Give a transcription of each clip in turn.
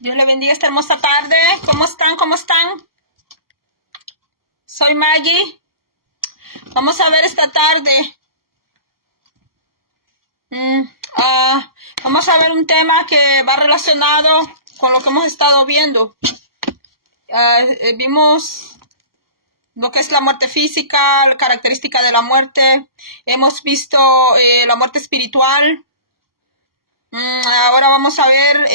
Dios le bendiga esta hermosa tarde. ¿Cómo están? ¿Cómo están? Soy Maggie. Vamos a ver esta tarde. Vamos a ver un tema que va relacionado con lo que hemos estado viendo. Vimos lo que es la muerte física, la característica de la muerte. Hemos visto la muerte espiritual. Ahora vamos a ver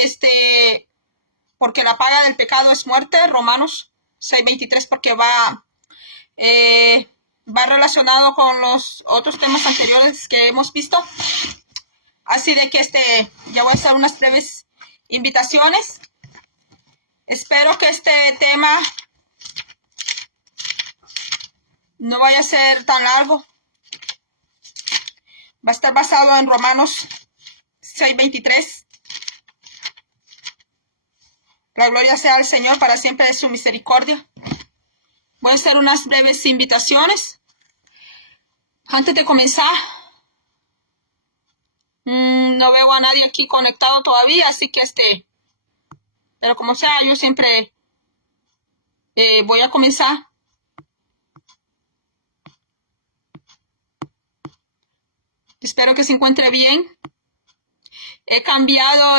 porque la paga del pecado es muerte, Romanos 6:23, porque va relacionado con los otros temas anteriores que hemos visto. Así de que ya voy a hacer unas breves invitaciones. Espero que este tema no vaya a ser tan largo. Va a estar basado en Romanos 6:23. La gloria sea al Señor, para siempre es su misericordia. Voy a hacer unas breves invitaciones. Antes de comenzar, no veo a nadie aquí conectado todavía, así que pero como sea, yo siempre voy a comenzar. Espero que se encuentre bien. He cambiado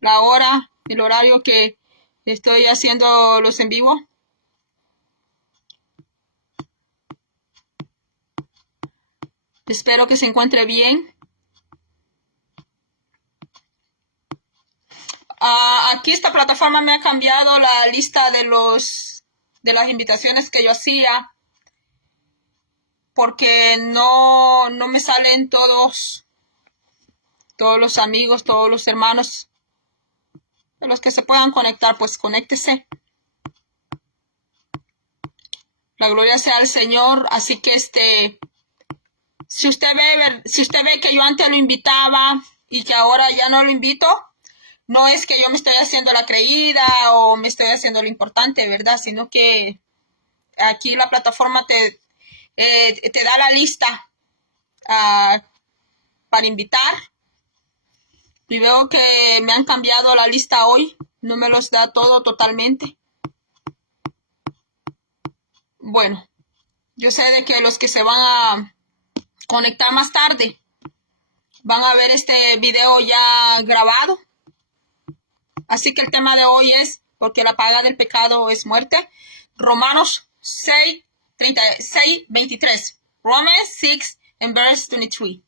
la hora, el horario que estoy haciendo los en vivo. Espero que se encuentre bien. Aquí esta plataforma me ha cambiado la lista de las invitaciones que yo hacía, porque no me salen todos los amigos, todos los hermanos. De los que se puedan conectar, pues conéctese. La gloria sea al Señor. Así que si usted ve que yo antes lo invitaba y que ahora ya no lo invito, no es que yo me estoy haciendo la creída o me estoy haciendo lo importante, ¿verdad? Sino que aquí la plataforma te da la lista para invitar. Y veo que me han cambiado la lista hoy. No me los da todo totalmente. Bueno, yo sé de que los que se van a conectar más tarde van a ver este video ya grabado. Así que el tema de hoy es porque la paga del pecado es muerte. Romanos 6:23. Romans 6 and verse 23.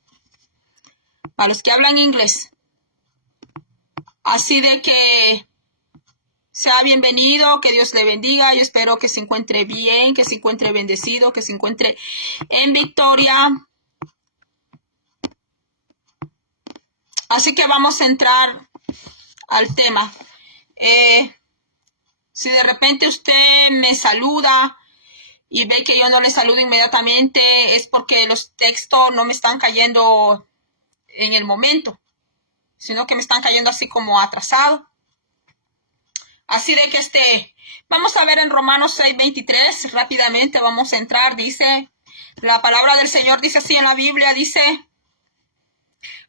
Para los que hablan inglés. Así de que sea bienvenido, que Dios le bendiga. Yo espero que se encuentre bien, que se encuentre bendecido, que se encuentre en victoria. Así que vamos a entrar al tema. Si de repente usted me saluda y ve que yo no le saludo inmediatamente, es porque los textos no me están cayendo en el momento, sino que me están cayendo así como atrasado. Así de que vamos a ver en Romanos 6:23, rápidamente vamos a entrar. Dice, la palabra del Señor dice así en la Biblia, dice,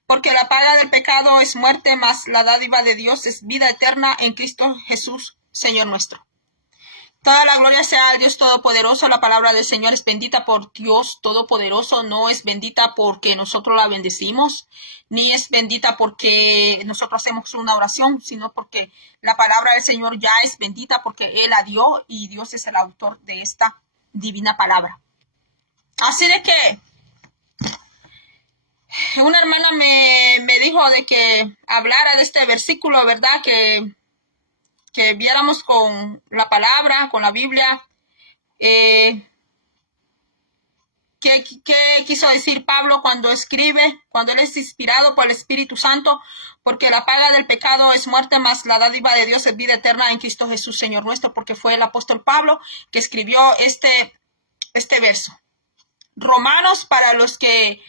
porque la paga del pecado es muerte, mas la dádiva de Dios es vida eterna en Cristo Jesús, Señor nuestro. Toda la gloria sea al Dios Todopoderoso. La palabra del Señor es bendita por Dios Todopoderoso. No es bendita porque nosotros la bendecimos, ni es bendita porque nosotros hacemos una oración, sino porque la palabra del Señor ya es bendita porque Él la dio y Dios es el autor de esta divina palabra. Así de que una hermana me dijo de que hablara de este versículo, ¿verdad? Que viéramos con la palabra, con la Biblia, ¿qué quiso decir Pablo cuando escribe, cuando él es inspirado por el Espíritu Santo? Porque la paga del pecado es muerte, mas la dádiva de Dios es vida eterna en Cristo Jesús, Señor nuestro, porque fue el apóstol Pablo que escribió este verso. Romanos, para los que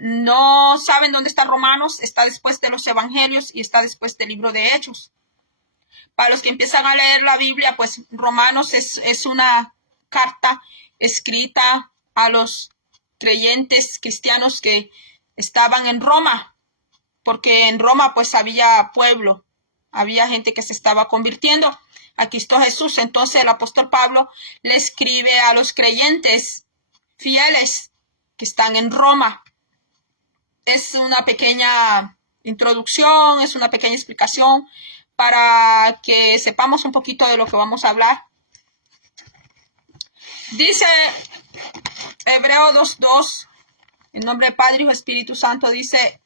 no saben dónde está Romanos, está después de los Evangelios y está después del libro de Hechos. Para los que empiezan a leer la Biblia, pues Romanos es una carta escrita a los creyentes cristianos que estaban en Roma, porque en Roma pues había pueblo, había gente que se estaba convirtiendo a Cristo Jesús. Entonces el apóstol Pablo le escribe a los creyentes fieles que están en Roma. Es una pequeña introducción, es una pequeña explicación para que sepamos un poquito de lo que vamos a hablar. Dice Hebreo 2:2, en nombre del Padre, Hijo, Espíritu Santo, dice,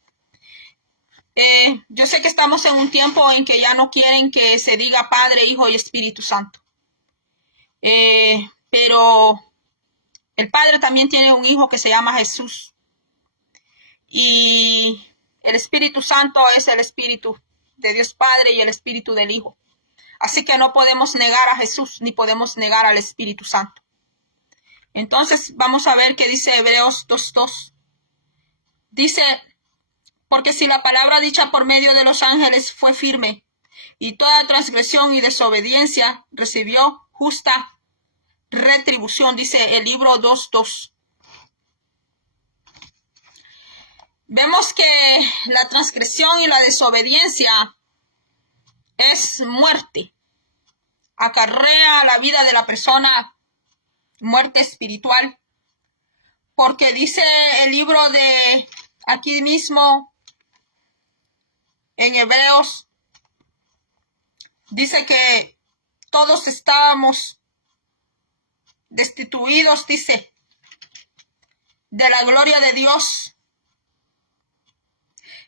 yo sé que estamos en un tiempo en que ya no quieren que se diga Padre, Hijo y Espíritu Santo. Pero el Padre también tiene un Hijo que se llama Jesús. Y el Espíritu Santo es el Espíritu de Dios Padre y el Espíritu del Hijo. Así que no podemos negar a Jesús ni podemos negar al Espíritu Santo. Entonces vamos a ver qué dice Hebreos 2:2. Dice, porque si la palabra dicha por medio de los ángeles fue firme, y toda transgresión y desobediencia recibió justa retribución, dice el libro 2:2. Vemos que la transgresión y la desobediencia es muerte. Acarrea a la vida de la persona muerte espiritual. Porque dice el libro de aquí mismo en Hebreos, dice que todos estábamos destituidos, dice, de la gloria de Dios.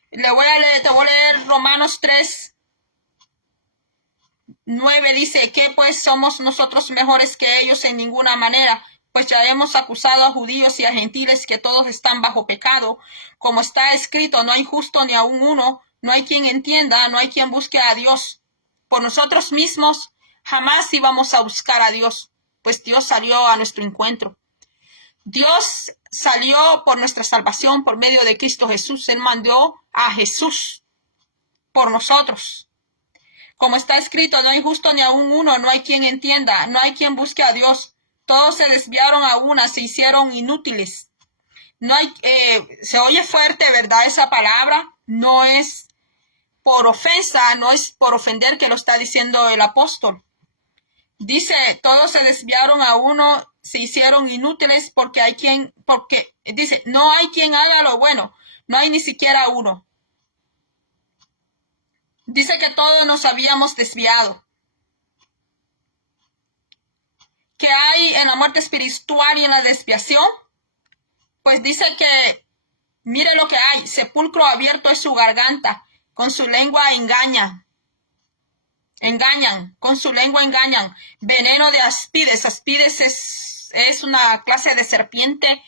Te voy a leer Romanos 3:9, dice, que pues somos nosotros mejores que ellos en ninguna manera, pues ya hemos acusado a judíos y a gentiles que todos están bajo pecado. Como está escrito, no hay justo ni aun uno, no hay quien entienda, no hay quien busque a Dios. Por nosotros mismos jamás íbamos a buscar a Dios, pues Dios salió a nuestro encuentro. Dios salió por nuestra salvación por medio de Cristo Jesús. Él mandó a Jesús por nosotros. Como está escrito, no hay justo ni aun uno, no hay quien entienda, no hay quien busque a Dios. Todos se desviaron a una, se hicieron inútiles. No hay, se oye fuerte, ¿verdad? Esa palabra no es por ofensa, no es por ofender que lo está diciendo el apóstol. Dice, todos se desviaron a uno, se hicieron inútiles porque dice, no hay quien haga lo bueno, no hay ni siquiera uno. Dice que todos nos habíamos desviado. ¿Qué hay en la muerte espiritual y en la desviación? Pues dice que, mire lo que hay, sepulcro abierto es su garganta, con su lengua engañan, con su lengua engañan, veneno de aspides. Aspides es una clase de serpiente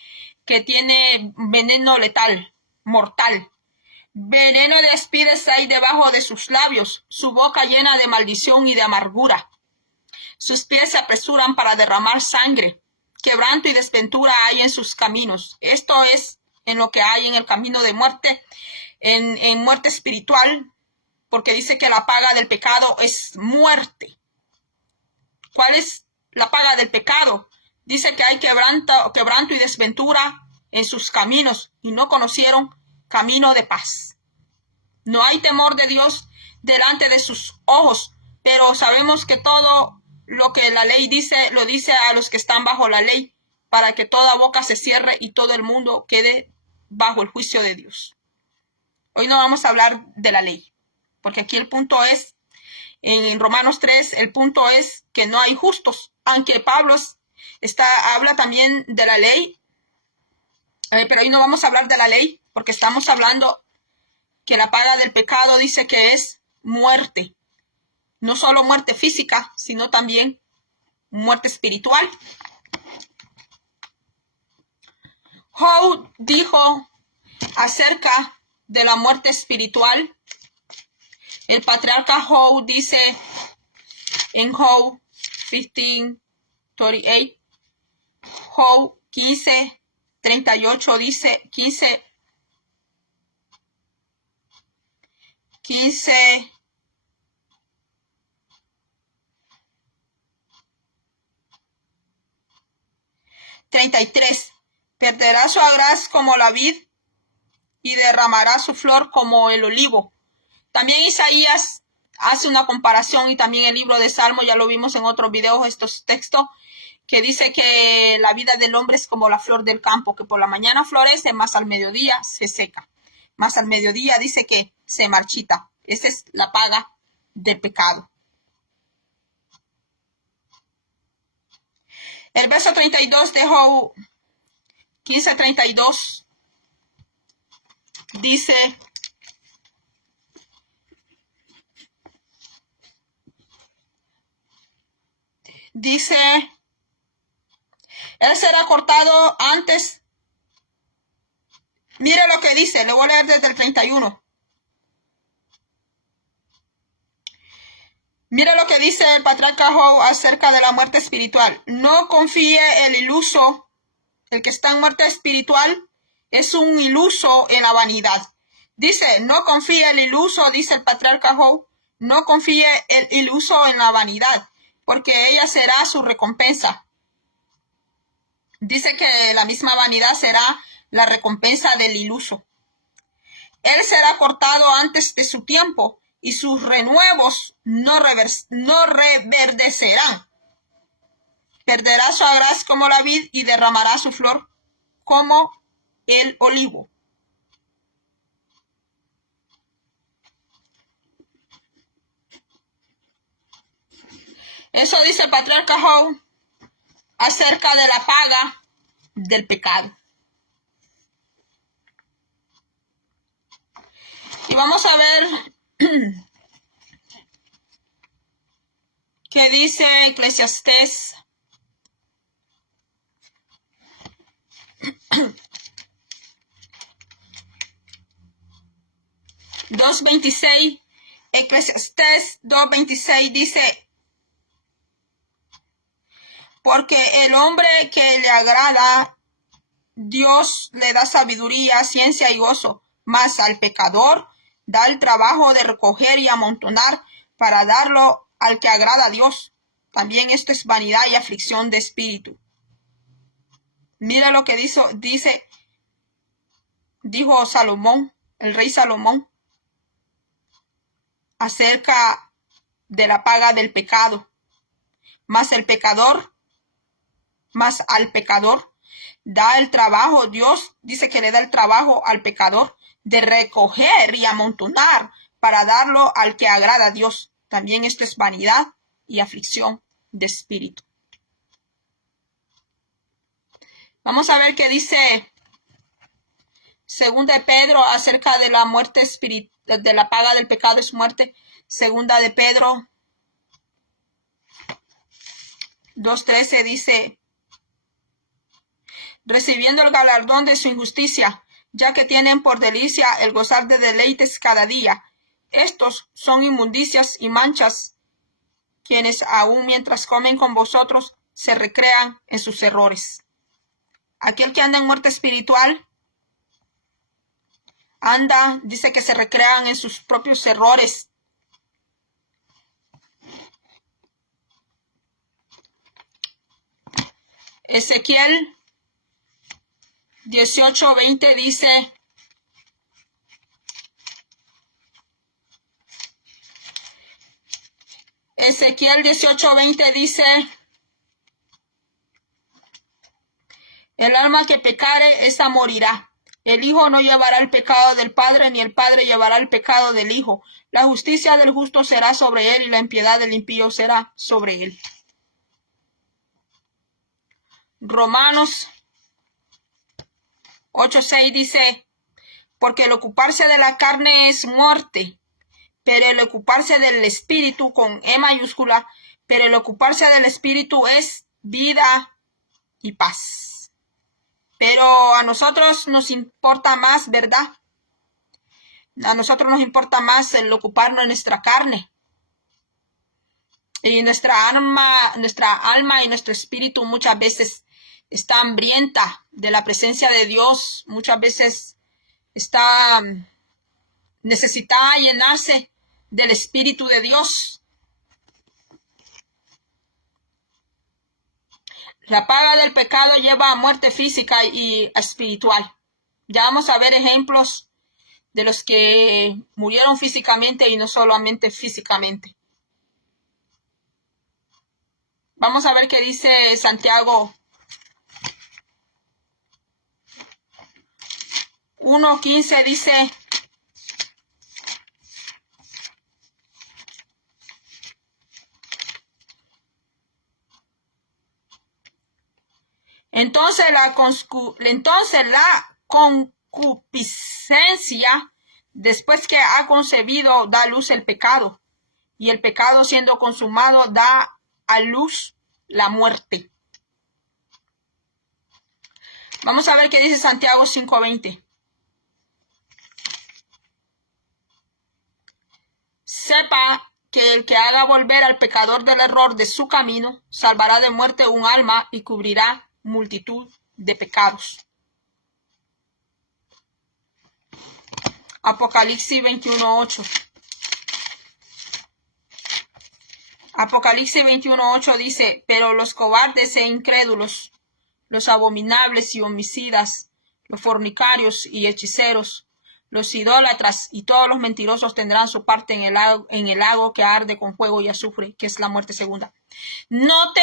que tiene veneno letal, mortal. Veneno de aspides hay debajo de sus labios, su boca llena de maldición y de amargura. Sus pies se apresuran para derramar sangre, quebranto y desventura hay en sus caminos. Esto es en lo que hay en el camino de muerte, en muerte espiritual, porque dice que la paga del pecado es muerte. ¿Cuál es la paga del pecado? Dice que hay quebranto y desventura en sus caminos y no conocieron camino de paz. No hay temor de Dios delante de sus ojos, pero sabemos que todo lo que la ley dice, lo dice a los que están bajo la ley, para que toda boca se cierre y todo el mundo quede bajo el juicio de Dios. Hoy no vamos a hablar de la ley, porque aquí el punto es, en Romanos 3, el punto es que no hay justos, aunque Pablo habla también de la ley, pero hoy no vamos a hablar de la ley, porque estamos hablando que la paga del pecado dice que es muerte. No solo muerte física, sino también muerte espiritual. Job dijo acerca de la muerte espiritual. El patriarca Job dice en Job 15:38, Job 15:38 dice, 15 33, Perderá su agraz como la vid y derramará su flor como el olivo. También Isaías hace una comparación, y también el libro de Salmo, ya lo vimos en otros videos, estos textos, que dice que la vida del hombre es como la flor del campo, que por la mañana florece, más al mediodía se seca. Más al mediodía dice que se marchita. Esa es la paga del pecado. El verso 32 de Job 15:32 dice: él será cortado antes. Mire lo que dice, le voy a leer desde el 31. Mire lo que dice el patriarca Job acerca de la muerte espiritual. No confíe el iluso, el que está en muerte espiritual es un iluso en la vanidad. Dice, no confíe el iluso, dice el patriarca Job, no confíe el iluso en la vanidad, porque ella será su recompensa. Dice que la misma vanidad será la recompensa del iluso. Él será cortado antes de su tiempo y sus renuevos no reverdecerán. Perderá su agraz como la vid y derramará su flor como el olivo. Eso dice el patriarca Job acerca de la paga del pecado. Y vamos a ver qué dice Eclesiastés 2:26. Eclesiastés 2:26 dice: porque el hombre que le agrada, Dios le da sabiduría, ciencia y gozo, mas al pecador da el trabajo de recoger y amontonar para darlo al que agrada a Dios. También esto es vanidad y aflicción de espíritu. Mira lo que dijo Salomón, el rey Salomón, acerca de la paga del pecado. Mas al pecador da el trabajo. Dios dice que le da el trabajo al pecador de recoger y amontonar para darlo al que agrada a Dios. También esto es vanidad y aflicción de espíritu. Vamos a ver qué dice Segunda de Pedro acerca de la muerte espiritual, de la paga del pecado es muerte. Segunda de Pedro 2:13 dice: recibiendo el galardón de su injusticia, ya que tienen por delicia el gozar de deleites cada día. Estos son inmundicias y manchas, quienes aún mientras comen con vosotros se recrean en sus errores. Aquel que anda en muerte espiritual dice que se recrean en sus propios errores. Ezequiel 18:20 dice: Ezequiel 18:20 dice: el alma que pecare, esa morirá. El hijo no llevará el pecado del padre, ni el padre llevará el pecado del hijo. La justicia del justo será sobre él, y la impiedad del impío será sobre él. Romanos 8:6 dice: porque el ocuparse de la carne es muerte, pero el ocuparse del espíritu, con E mayúscula, pero el ocuparse del espíritu es vida y paz. Pero a nosotros nos importa más, ¿verdad? A nosotros nos importa más el ocuparnos de nuestra carne. Y nuestra alma y nuestro espíritu muchas veces está hambrienta de la presencia de Dios. Muchas veces está necesitada llenarse del Espíritu de Dios. La paga del pecado lleva a muerte física y espiritual. Ya vamos a ver ejemplos de los que murieron físicamente y no solamente físicamente. Vamos a ver qué dice Santiago 1:15, dice: entonces la concupiscencia, después que ha concebido, da a luz el pecado, y el pecado, siendo consumado, da a luz la muerte. Vamos a ver qué dice Santiago 5:20. Sepa que el que haga volver al pecador del error de su camino, salvará de muerte un alma y cubrirá multitud de pecados. Apocalipsis 21:8. Apocalipsis 21:8 dice: pero los cobardes e incrédulos, los abominables y homicidas, los fornicarios y hechiceros, los idólatras y todos los mentirosos tendrán su parte en el lago que arde con fuego y azufre, que es la muerte segunda. Note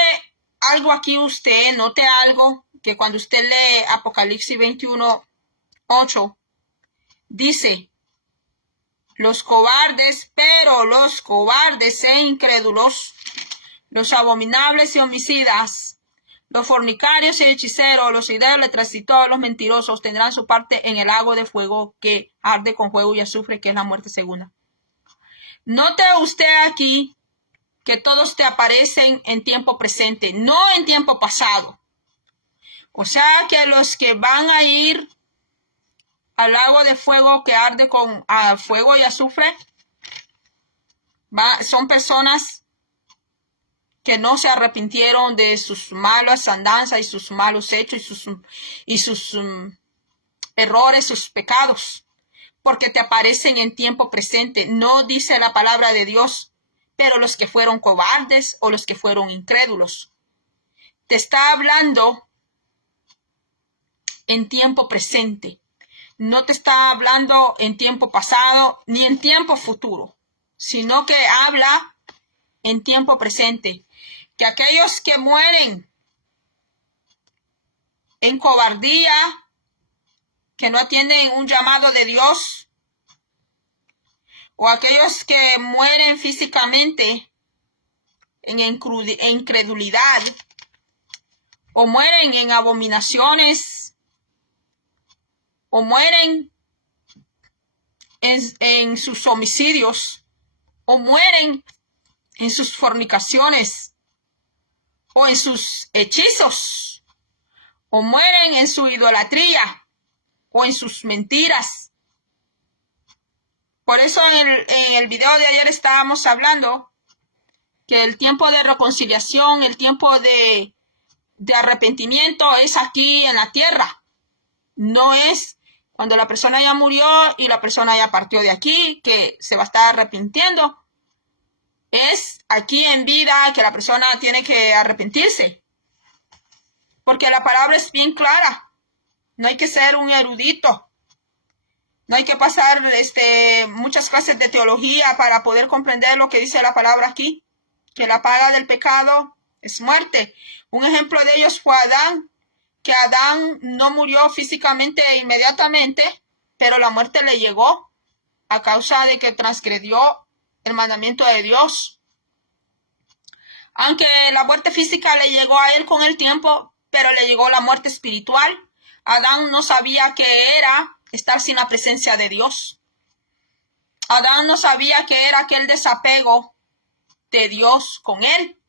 algo aquí usted, note algo, que cuando usted lee Apocalipsis 21:8, dice: los cobardes, pero los cobardes e incrédulos, los abominables y homicidas, los fornicarios y hechiceros, los idólatras y todos los mentirosos tendrán su parte en el lago de fuego que arde con fuego y azufre, que es la muerte segunda. Note usted aquí que todos te aparecen en tiempo presente, no en tiempo pasado. O sea que los que van a ir al lago de fuego que arde con fuego y azufre son personas que no se arrepintieron de sus malas andanzas y sus malos hechos y sus errores, sus pecados, porque te aparecen en tiempo presente. No dice la palabra de Dios, pero los que fueron cobardes o los que fueron incrédulos. Te está hablando en tiempo presente. No te está hablando en tiempo pasado ni en tiempo futuro, sino que habla en tiempo presente. Que aquellos que mueren en cobardía, que no atienden un llamado de Dios, o aquellos que mueren físicamente en incredulidad, o mueren en abominaciones, o mueren en sus homicidios, o mueren en sus fornicaciones, o en sus hechizos, o mueren en su idolatría, o en sus mentiras. Por eso en el video de ayer estábamos hablando que el tiempo de reconciliación, el tiempo de arrepentimiento es aquí en la tierra. No es cuando la persona ya murió y la persona ya partió de aquí, que se va a estar arrepintiendo. Es aquí en vida que la persona tiene que arrepentirse. Porque la palabra es bien clara. No hay que ser un erudito. No hay que pasar muchas clases de teología para poder comprender lo que dice la palabra aquí. Que la paga del pecado es muerte. Un ejemplo de ellos fue Adán. Que Adán no murió físicamente e inmediatamente, pero la muerte le llegó a causa de que transgredió el mandamiento de Dios. Aunque la muerte física le llegó a él con el tiempo, pero le llegó la muerte espiritual. Adán no sabía qué era estar sin la presencia de Dios. Adán no sabía qué era aquel desapego de Dios con él.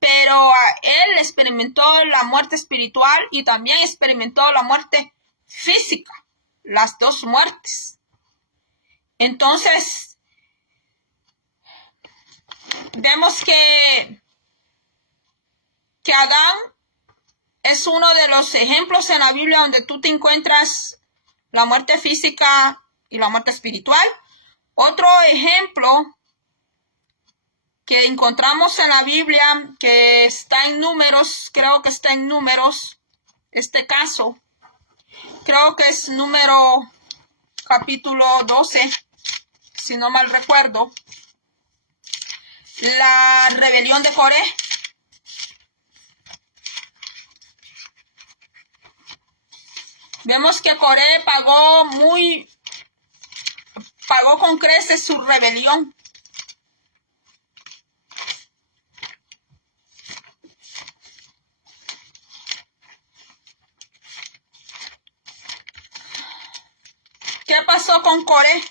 Pero él experimentó la muerte espiritual y también experimentó la muerte física. Las dos muertes. Entonces, vemos que Adán es uno de los ejemplos en la Biblia donde tú te encuentras la muerte física y la muerte espiritual. Otro ejemplo que encontramos en la Biblia, que está en Números, creo que está en Números, este caso, creo que es Número capítulo 12, si no mal recuerdo, la rebelión de Coré. Vemos que Coré pagó con creces su rebelión. ¿Qué pasó con Coré?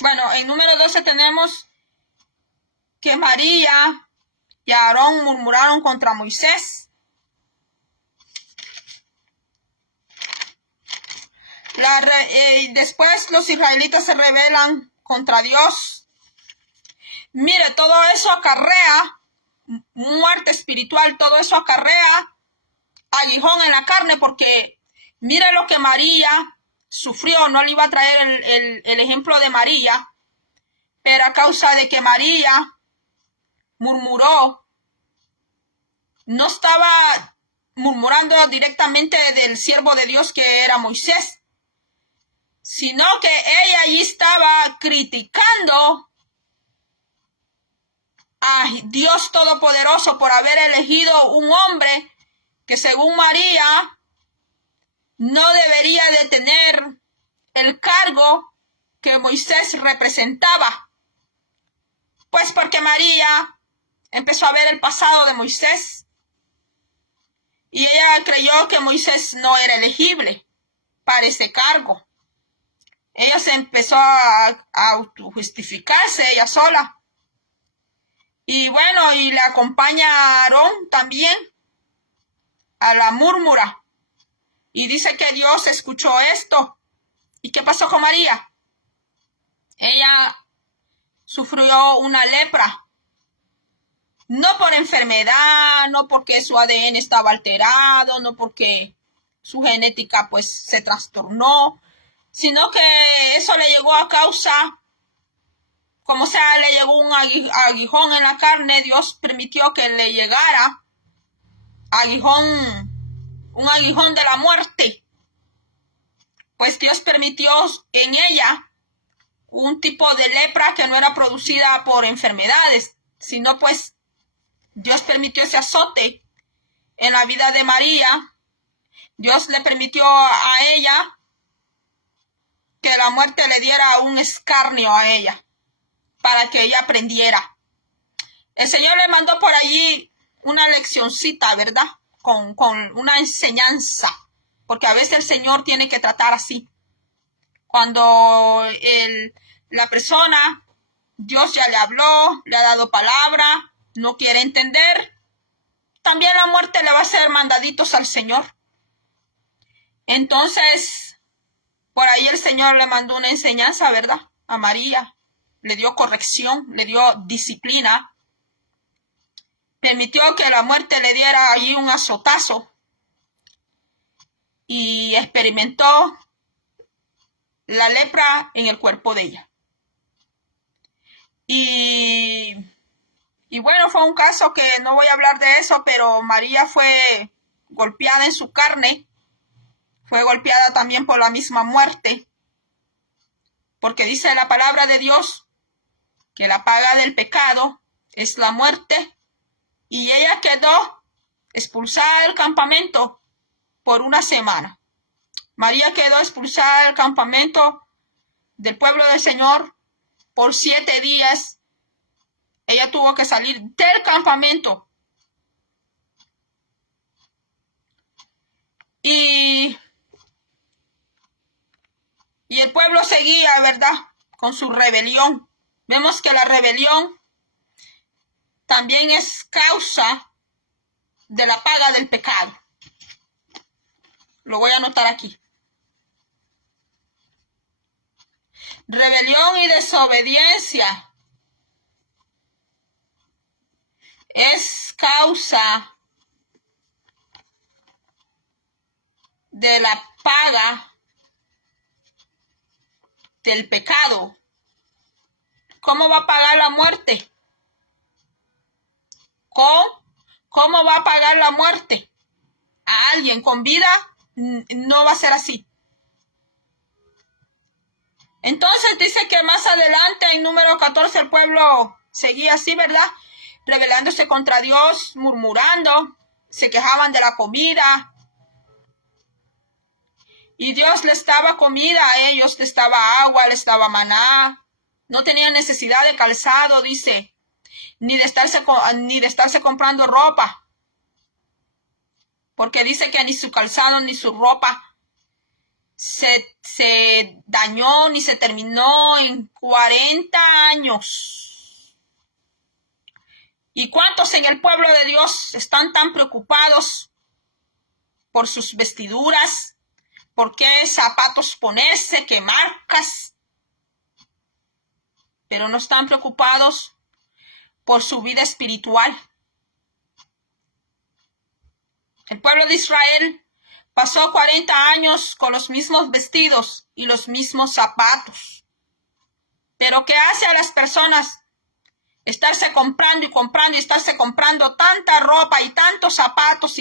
Bueno, en número 12 tenemos que María y Aarón murmuraron contra Moisés. Después los israelitas se rebelan contra Dios. Mire, todo eso acarrea muerte espiritual, todo eso acarrea aguijón en la carne, porque mire lo que María sufrió. No le iba a traer el ejemplo de María, pero a causa de que María murmuró, no estaba murmurando directamente del siervo de Dios que era Moisés, sino que ella allí estaba criticando a Dios Todopoderoso por haber elegido un hombre que según María no debería de tener el cargo que Moisés representaba. Pues porque María empezó a ver el pasado de Moisés y ella creyó que Moisés no era elegible para ese cargo. Ella se empezó a autojustificarse ella sola. Y bueno, y le acompaña a Aarón también a la murmura. Y dice que Dios escuchó esto. ¿Y qué pasó con María? Ella sufrió una lepra. No por enfermedad, no porque su ADN estaba alterado, no porque su genética pues se trastornó, sino que eso le llegó a causa, como sea, le llegó un aguijón en la carne. Dios permitió que le llegara un aguijón de la muerte. Pues Dios permitió en ella un tipo de lepra que no era producida por enfermedades, sino pues Dios permitió ese azote en la vida de María. Dios le permitió a ella que la muerte le diera un escarnio a ella para que ella aprendiera. El Señor le mandó por allí una leccioncita, ¿verdad? Con una enseñanza, porque a veces el Señor tiene que tratar así. Cuando la persona, Dios ya le habló, le ha dado palabra, no quiere entender, también la muerte le va a hacer mandaditos al Señor. Entonces, por ahí el Señor le mandó una enseñanza, ¿verdad? A María. Le dio corrección, le dio disciplina. Permitió que la muerte le diera allí un azotazo. Y experimentó la lepra en el cuerpo de ella. Y bueno, fue un caso que no voy a hablar de eso, pero María fue golpeada en su carne. Fue golpeada también por la misma muerte. Porque dice la palabra de Dios que la paga del pecado es la muerte. Y ella quedó expulsada del campamento por una semana. María quedó expulsada del campamento del pueblo del Señor por 7 días. Ella tuvo que salir del campamento. Y el pueblo seguía, ¿verdad?, con su rebelión. Vemos que la rebelión también es causa de la paga del pecado. Lo voy a anotar aquí. Rebelión y desobediencia es causa de la paga del pecado. ¿Cómo va a pagar la muerte? ¿Cómo va a pagar la muerte? A alguien con vida no va a ser así. Entonces dice que más adelante en número 14 el pueblo seguía así, ¿verdad? Rebelándose contra Dios, murmurando, se quejaban de la comida. Y Dios les daba comida a ellos, les daba agua, les daba maná. No tenían necesidad de calzado, dice, ni de estarse comprando ropa. Porque dice que ni su calzado ni su ropa se dañó ni se terminó en 40 años. ¿Y cuántos en el pueblo de Dios están tan preocupados por sus vestiduras? ¿Por qué zapatos ponerse? ¿Qué marcas? Pero no están preocupados por su vida espiritual. El pueblo de Israel pasó 40 años con los mismos vestidos y los mismos zapatos. Pero ¿qué hace a las personas? Estarse comprando y comprando y estarse comprando tanta ropa y tantos zapatos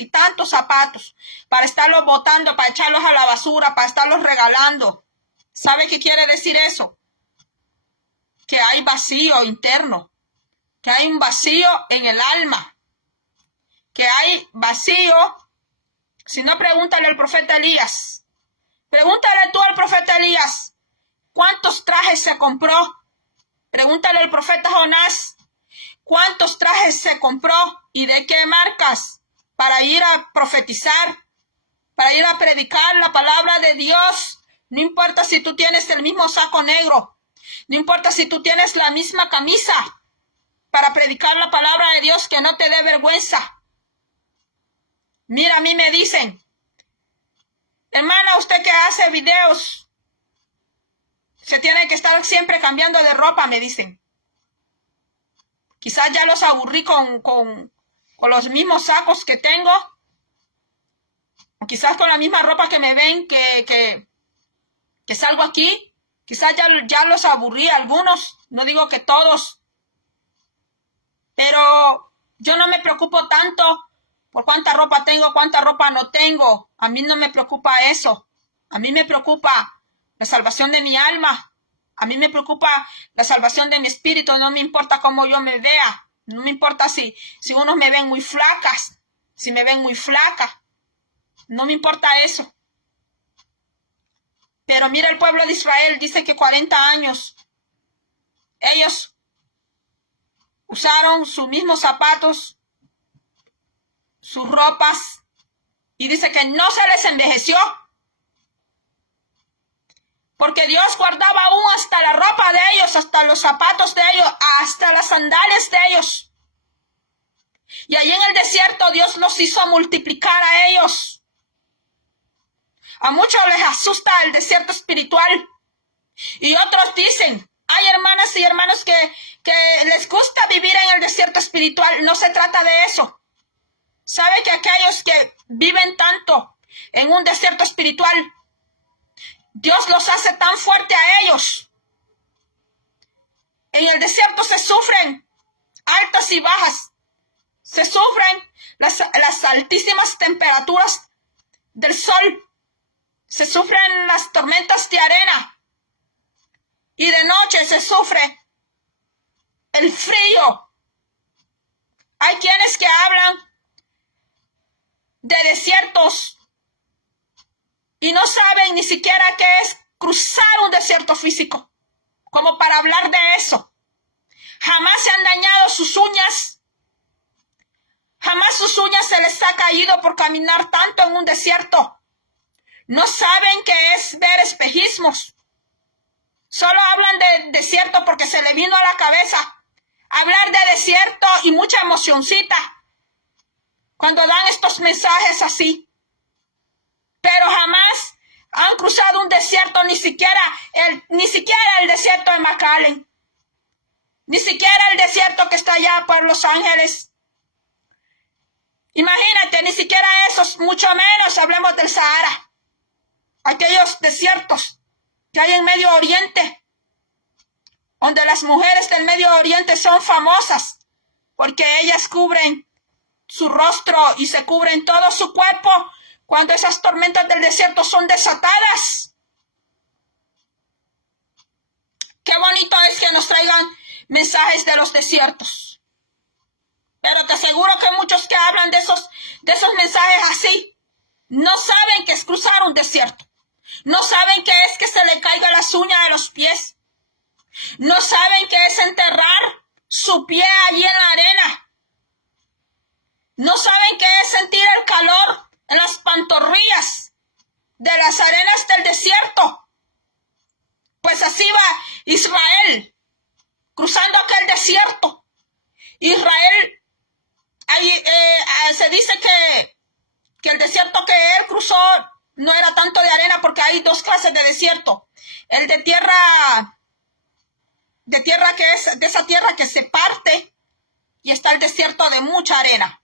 para estarlos botando, para echarlos a la basura, para estarlos regalando. ¿Sabe qué quiere decir eso? Que hay vacío interno, que hay un vacío en el alma, que hay vacío. Si no, pregúntale al profeta Elías. Pregúntale tú al profeta Elías, ¿cuántos trajes se compró? Pregúntale al profeta Jonás, ¿cuántos trajes se compró y de qué marcas para ir a profetizar, para ir a predicar la palabra de Dios? No importa si tú tienes el mismo saco negro, no importa si tú tienes la misma camisa para predicar la palabra de Dios, que no te dé vergüenza. Mira, a mí me dicen, hermana, usted que hace videos, se tiene que estar siempre cambiando de ropa, me dicen. Quizás ya los aburrí con los mismos sacos que tengo. O quizás con la misma ropa que me ven que salgo aquí. Quizás ya los aburrí algunos. No digo que todos. Pero yo no me preocupo tanto por cuánta ropa tengo, cuánta ropa no tengo. A mí no me preocupa eso. A mí me preocupa la salvación de mi alma. A mí me preocupa la salvación de mi espíritu. No me importa cómo yo me vea. No me importa si unos me ven muy flacas, si me ven muy flaca. No me importa eso. Pero mira, el pueblo de Israel dice que 40 años ellos usaron sus mismos zapatos, sus ropas, y dice que no se les envejeció. Porque Dios guardaba aún hasta la ropa de ellos, hasta los zapatos de ellos, hasta las sandalias de ellos. Y allí en el desierto Dios los hizo multiplicar a ellos. A muchos les asusta el desierto espiritual. Y otros dicen, hay hermanas y hermanos que les gusta vivir en el desierto espiritual. No se trata de eso. ¿Sabe que aquellos que viven tanto en un desierto espiritual, Dios los hace tan fuerte a ellos? En el desierto se sufren altas y bajas. Se sufren las altísimas temperaturas del sol. Se sufren las tormentas de arena. Y de noche se sufre el frío. Hay quienes que hablan de desiertos y no saben ni siquiera qué es cruzar un desierto físico, como para hablar de eso. Jamás se han dañado sus uñas. Jamás sus uñas se les ha caído por caminar tanto en un desierto. No saben qué es ver espejismos. Solo hablan de desierto porque se le vino a la cabeza hablar de desierto y mucha emocioncita cuando dan estos mensajes así. Pero jamás han cruzado un desierto, ni siquiera el desierto de McAllen, ni siquiera el desierto que está allá por Los Ángeles. Imagínate, ni siquiera esos, mucho menos hablemos del Sahara, aquellos desiertos que hay en Medio Oriente, donde las mujeres del Medio Oriente son famosas, porque ellas cubren su rostro y se cubren todo su cuerpo cuando esas tormentas del desierto son desatadas. Qué bonito es que nos traigan mensajes de los desiertos. Pero te aseguro que muchos que hablan de esos mensajes así, no saben que es cruzar un desierto. No saben que es que se le caiga las uñas de los pies. No saben que es enterrar su pie allí en la arena. No saben que es sentir el calor en las pantorrillas de las arenas del desierto. Pues así va Israel, cruzando aquel desierto. Israel, ahí, se dice que el desierto que él cruzó no era tanto de arena, porque hay dos clases de desierto. El de tierra que es de esa tierra que se parte, y está el desierto de mucha arena.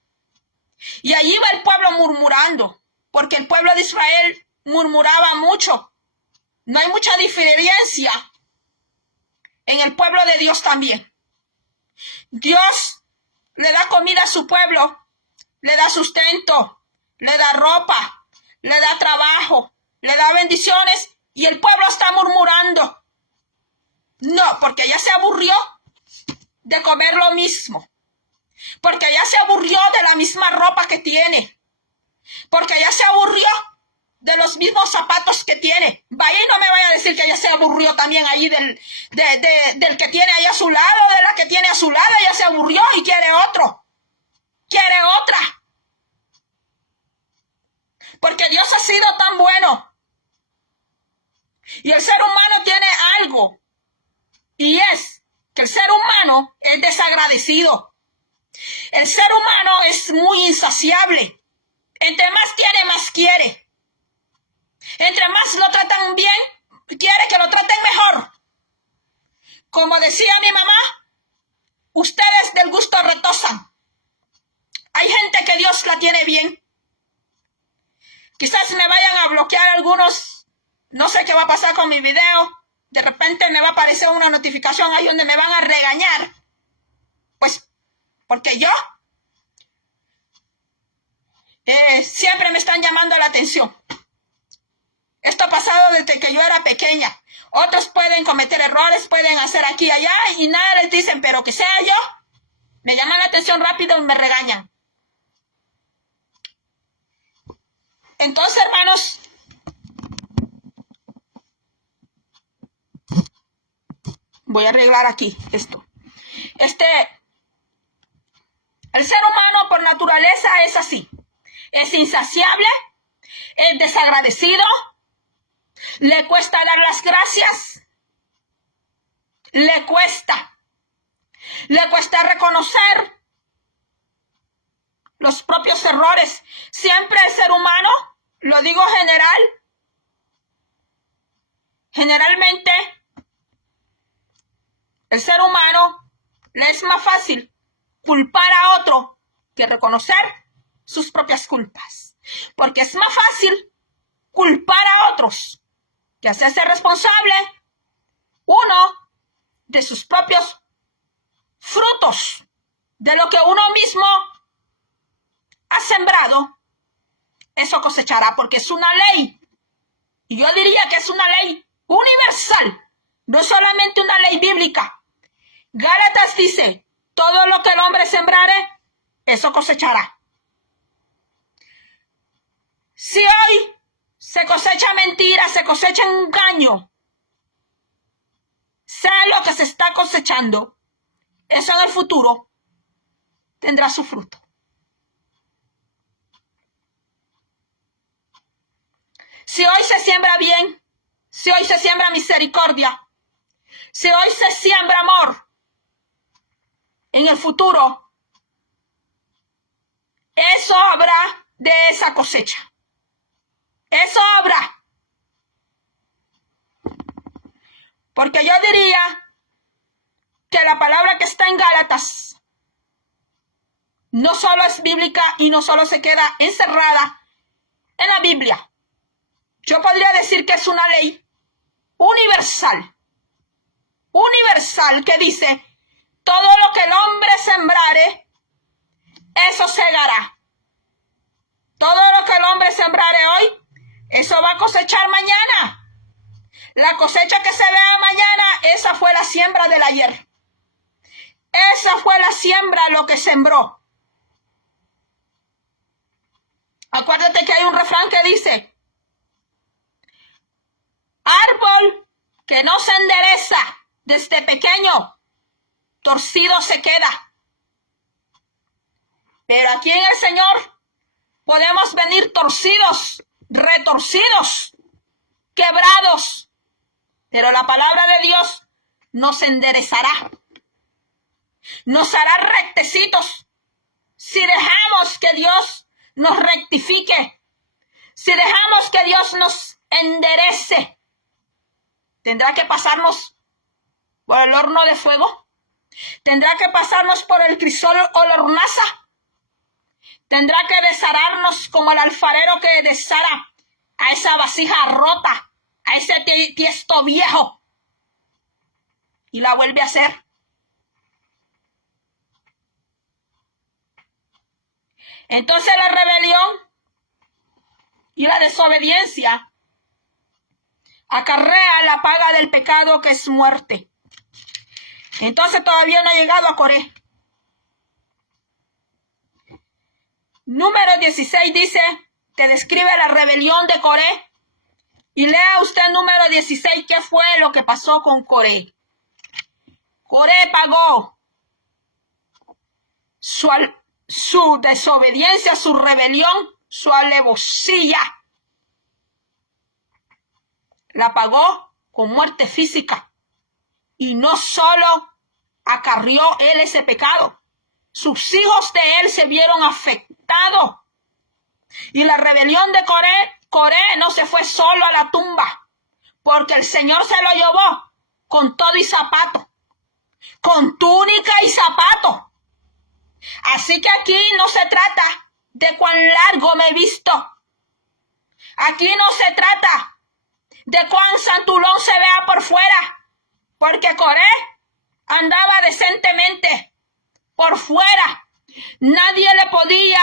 Y allí va el pueblo murmurando, porque el pueblo de Israel murmuraba mucho. No hay mucha diferencia en el pueblo de Dios también. Dios le da comida a su pueblo, le da sustento, le da ropa, le da trabajo, le da bendiciones, y el pueblo está murmurando. No, porque ya se aburrió de comer lo mismo. Porque ya se aburrió de la misma ropa que tiene. Porque ya se aburrió de los mismos zapatos que tiene. Vaya y no me vaya a decir que ya se aburrió también ahí del que tiene ahí a su lado, de la que tiene a su lado. Ya se aburrió y quiere otro. Quiere otra. Porque Dios ha sido tan bueno. Y el ser humano tiene algo. Y es que el ser humano es desagradecido. El ser humano es muy insaciable. Entre más tiene, más quiere. Entre más lo tratan bien, quiere que lo traten mejor. Como decía mi mamá, ustedes del gusto retosan. Hay gente que Dios la tiene bien. Quizás me vayan a bloquear algunos. No sé qué va a pasar con mi video. De repente me va a aparecer una notificación ahí donde me van a regañar. Pues, porque yo siempre me están llamando la atención. Esto ha pasado desde que yo era pequeña. Otros pueden cometer errores, pueden hacer aquí y allá y nada les dicen, pero que sea yo, me llaman la atención rápido y me regañan. Entonces, hermanos, voy a arreglar aquí esto. El ser humano por naturaleza es así. Es insaciable, es desagradecido, le cuesta dar las gracias, le cuesta reconocer los propios errores. Siempre el ser humano, lo digo generalmente, el ser humano le es más fácil culpar a otro que reconocer sus propias culpas. Porque es más fácil culpar a otros que hacerse responsable uno de sus propios frutos, de lo que uno mismo ha sembrado. Eso cosechará, porque es una ley. Y yo diría que es una ley universal, no solamente una ley bíblica. Gálatas dice, todo lo que el hombre sembrare, eso cosechará. Si hoy se cosecha mentira, se cosecha engaño, sea lo que se está cosechando, eso en el futuro tendrá su fruto. Si hoy se siembra bien, si hoy se siembra misericordia, si hoy se siembra amor, en el futuro, eso habrá de esa cosecha. Eso habrá. Porque yo diría que la palabra que está en Gálatas no solo es bíblica y no solo se queda encerrada en la Biblia. Yo podría decir que es una ley universal. universal que dice, todo lo que el hombre sembrare, eso segará. Todo lo que el hombre sembrare hoy, eso va a cosechar mañana. La cosecha que se vea mañana, esa fue la siembra del ayer. Esa fue la siembra, lo que sembró. Acuérdate que hay un refrán que dice, árbol que no se endereza desde pequeño, torcido se queda. Pero aquí en el Señor podemos venir torcidos, retorcidos, quebrados. Pero la palabra de Dios nos enderezará. Nos hará rectecitos si dejamos que Dios nos rectifique. Si dejamos que Dios nos enderece. Tendrá que pasarnos por el horno de fuego. Tendrá que pasarnos por el crisol o la hornaza. Tendrá que desararnos como el alfarero que desara a esa vasija rota, a ese tiesto viejo. Y la vuelve a hacer. Entonces la rebelión y la desobediencia acarrea la paga del pecado, que es muerte. Entonces todavía no ha llegado a Coré. Número 16 dice, te describe la rebelión de Coré. Y lea usted el número 16, ¿qué fue lo que pasó con Coré? Coré pagó su desobediencia, su rebelión, su alevosía. La pagó con muerte física. Y no solo acarrió él ese pecado, sus hijos de él se vieron afectados. Y la rebelión de Coré no se fue solo a la tumba, porque el Señor se lo llevó con todo y zapato, con túnica y zapato. Así que aquí no se trata de cuán largo me he visto. Aquí no se trata de cuán santulón se vea por fuera, porque Coré andaba decentemente por fuera. Nadie le podía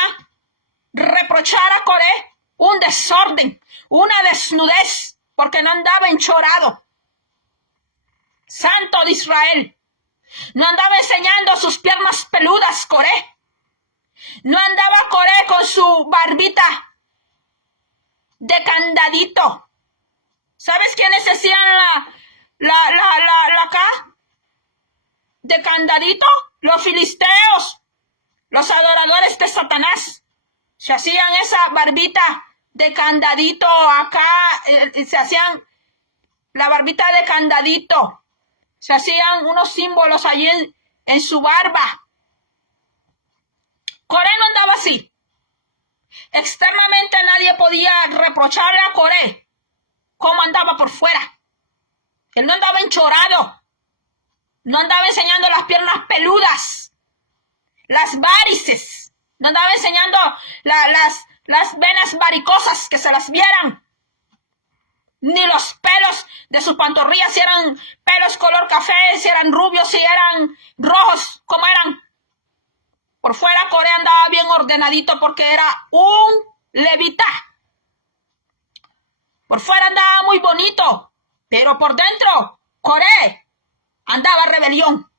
reprochar a Coré un desorden, una desnudez, porque no andaba enchorado. Santo de Israel. No andaba enseñando sus piernas peludas, Coré. No andaba Coré con su barbita de candadito. ¿Sabes quiénes hacían la acá? De candadito. Los filisteos, los adoradores de Satanás. Se hacían esa barbita de candadito acá. Se hacían la barbita de candadito. Se hacían unos símbolos allí en su barba. Coré no andaba así. Externamente nadie podía reprocharle a Coré cómo andaba por fuera. Él no andaba enchorado. No andaba enseñando las piernas peludas, las varices. No andaba enseñando las venas varicosas que se las vieran. Ni los pelos de sus pantorrillas, si eran pelos color café, si eran rubios, si eran rojos, como eran. Por fuera Coré andaba bien ordenadito porque era un levita. Por fuera andaba muy bonito, pero por dentro Coré andaba rebelión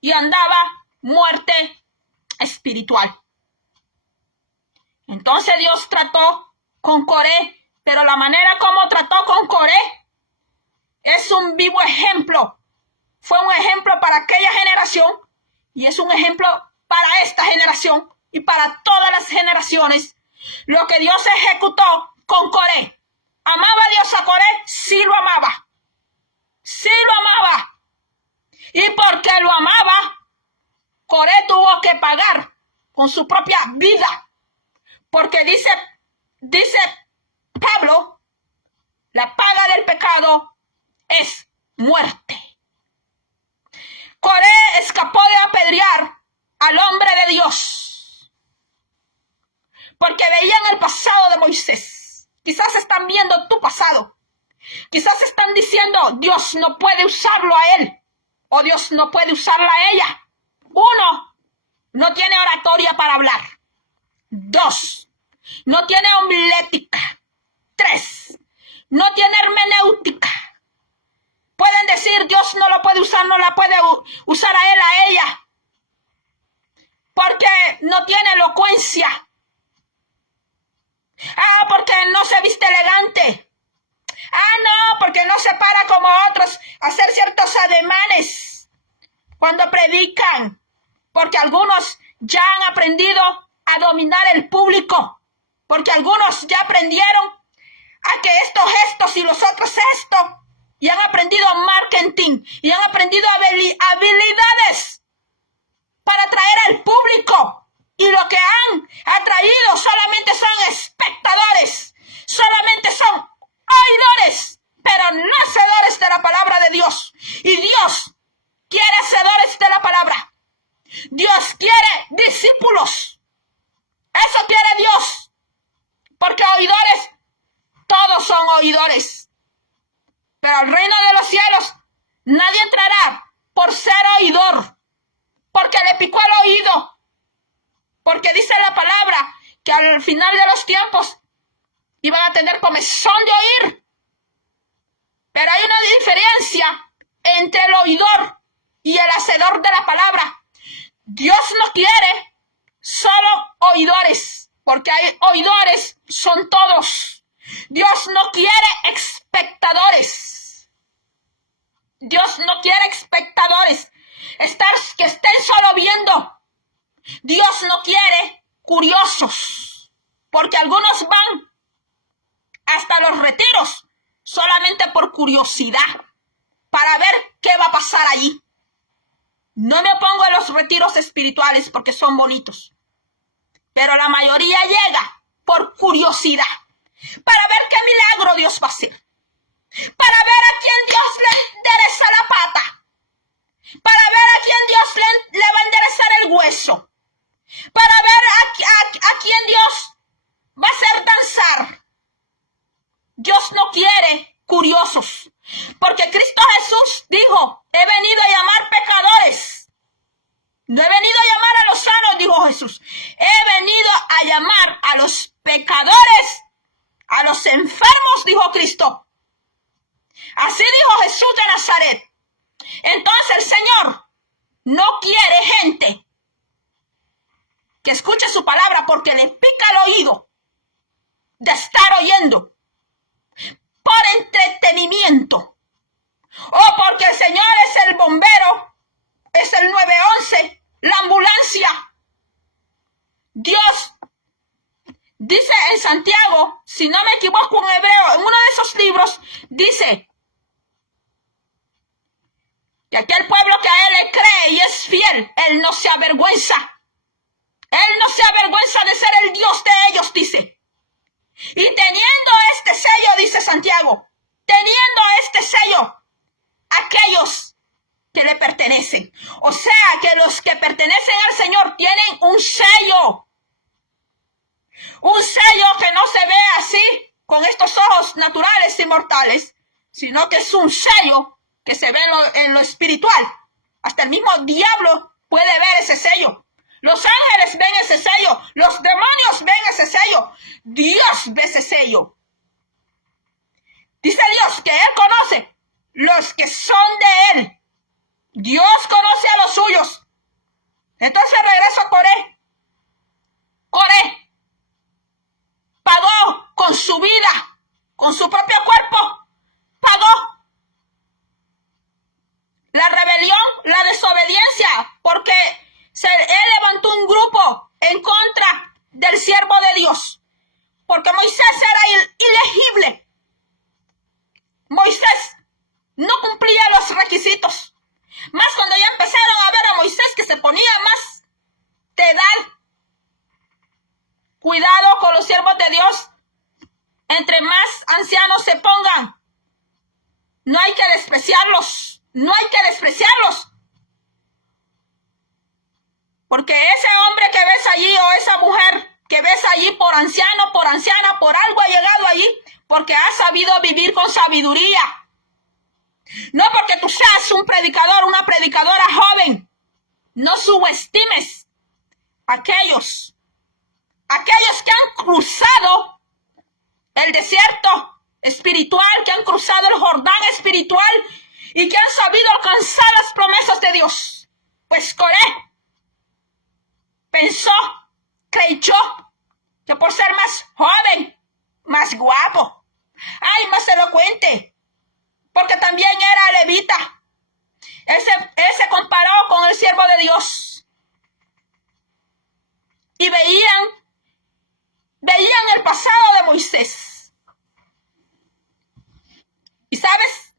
y andaba muerte espiritual. Entonces Dios trató con Coré, pero la manera como trató con Coré es un vivo ejemplo. Fue un ejemplo para aquella generación y es un ejemplo para esta generación y para todas las generaciones. Lo que Dios ejecutó con Coré. ¿Amaba Dios a Coré? Sí lo amaba. Sí lo amaba. Y porque lo amaba, Coré tuvo que pagar con su propia vida. Porque dice Pablo, la paga del pecado es muerte. Coré escapó de apedrear al hombre de Dios. Porque veían el pasado de Moisés. Quizás están viendo tu pasado. Quizás están diciendo, Dios no puede usarlo a él, o Dios no puede usarla a ella. 1, no tiene oratoria para hablar. 2, no tiene homilética. 3, no tiene hermenéutica. Pueden decir, Dios no lo puede usar, no la puede usar a él, a ella, porque no tiene elocuencia. Porque no se viste elegante. No, porque no se para como otros a hacer ciertos ademanes cuando predican. Porque algunos ya han aprendido a dominar el público. Porque algunos ya aprendieron a que estos gestos y los otros esto. Y han aprendido marketing. Y han aprendido habilidades para atraer al público. Y lo que han atraído solamente son espectadores. Solamente son oidores, pero no hacedores de la palabra de Dios. Y Dios quiere hacedores de la palabra. Dios quiere discípulos. Eso quiere Dios. Porque oidores, todos son oidores. Pero al reino de los cielos nadie entrará por ser oidor. Porque le picó el oído. Porque dice la palabra que al final de los tiempos iban a tener comezón de oír. Pero hay una diferencia entre el oidor y el hacedor de la palabra. Dios no quiere solo oidores, porque hay oidores, son todos. Dios no quiere espectadores. Dios no quiere espectadores, que estén solo viendo. Dios no quiere curiosos, porque algunos van hasta los retiros solamente por curiosidad, para ver qué va a pasar allí. No me opongo a los retiros espirituales porque son bonitos, pero la mayoría llega por curiosidad, para ver qué milagro Dios va a hacer, para ver a quién Dios le endereza la pata, para ver a quién Dios le va a enderezar el hueso, para ver a quién Dios va a hacer danzar. Dios no quiere curiosos, porque Cristo Jesús dijo, he venido a llamar pecadores. No he venido a llamar a los sanos, dijo Jesús. He venido a llamar a los pecadores, a los enfermos, dijo Cristo. Así dijo Jesús de Nazaret. Entonces el Señor no quiere gente que escuche su palabra porque le pica el oído de estar oyendo por entretenimiento, o porque el Señor es el bombero, es el 911, la ambulancia. Dios dice en Santiago, si no me equivoco, en Hebreo, en uno de esos libros, dice que aquel pueblo que a Él le cree y es fiel, Él no se avergüenza. Él no se avergüenza de ser el Dios de ellos, dice. Y teniendo este sello, dice Santiago, teniendo este sello, aquellos que le pertenecen. O sea, que los que pertenecen al Señor tienen un sello. Un sello que no se ve así, con estos ojos naturales y mortales, sino que es un sello que se ve en lo espiritual. Hasta el mismo diablo puede ver ese sello. Los ángeles ven ese sello. Los demonios ven ese sello. Dios ve ese sello. Dice Dios que Él conoce los que son de Él. Dios conoce a los suyos. Entonces regreso a Coré. Coré pagó con su vida, con su propio cuerpo. Pagó la rebelión, la desobediencia, porque él levantó un grupo en contra del siervo de Dios, porque Moisés era ilegible. Moisés no cumplía los requisitos. Más cuando ya empezaron a ver a Moisés que se ponía más de edad. Cuidado con los siervos de Dios. Entre más ancianos se pongan, no hay que despreciarlos. No hay que despreciarlos. Porque ese hombre que ves allí o esa mujer que ves allí por anciano, por anciana, por algo ha llegado allí, porque has sabido vivir con sabiduría. No porque tú seas un predicador, una predicadora joven. No subestimes a aquellos que han cruzado el desierto espiritual, que han cruzado el Jordán espiritual y que han sabido alcanzar las promesas de Dios. Pues Coré pensó, creyó que por ser más joven, más guapo, más elocuente, porque también era levita, él se comparó con el siervo de Dios y veían el pasado de Moisés. ¿Y sabes?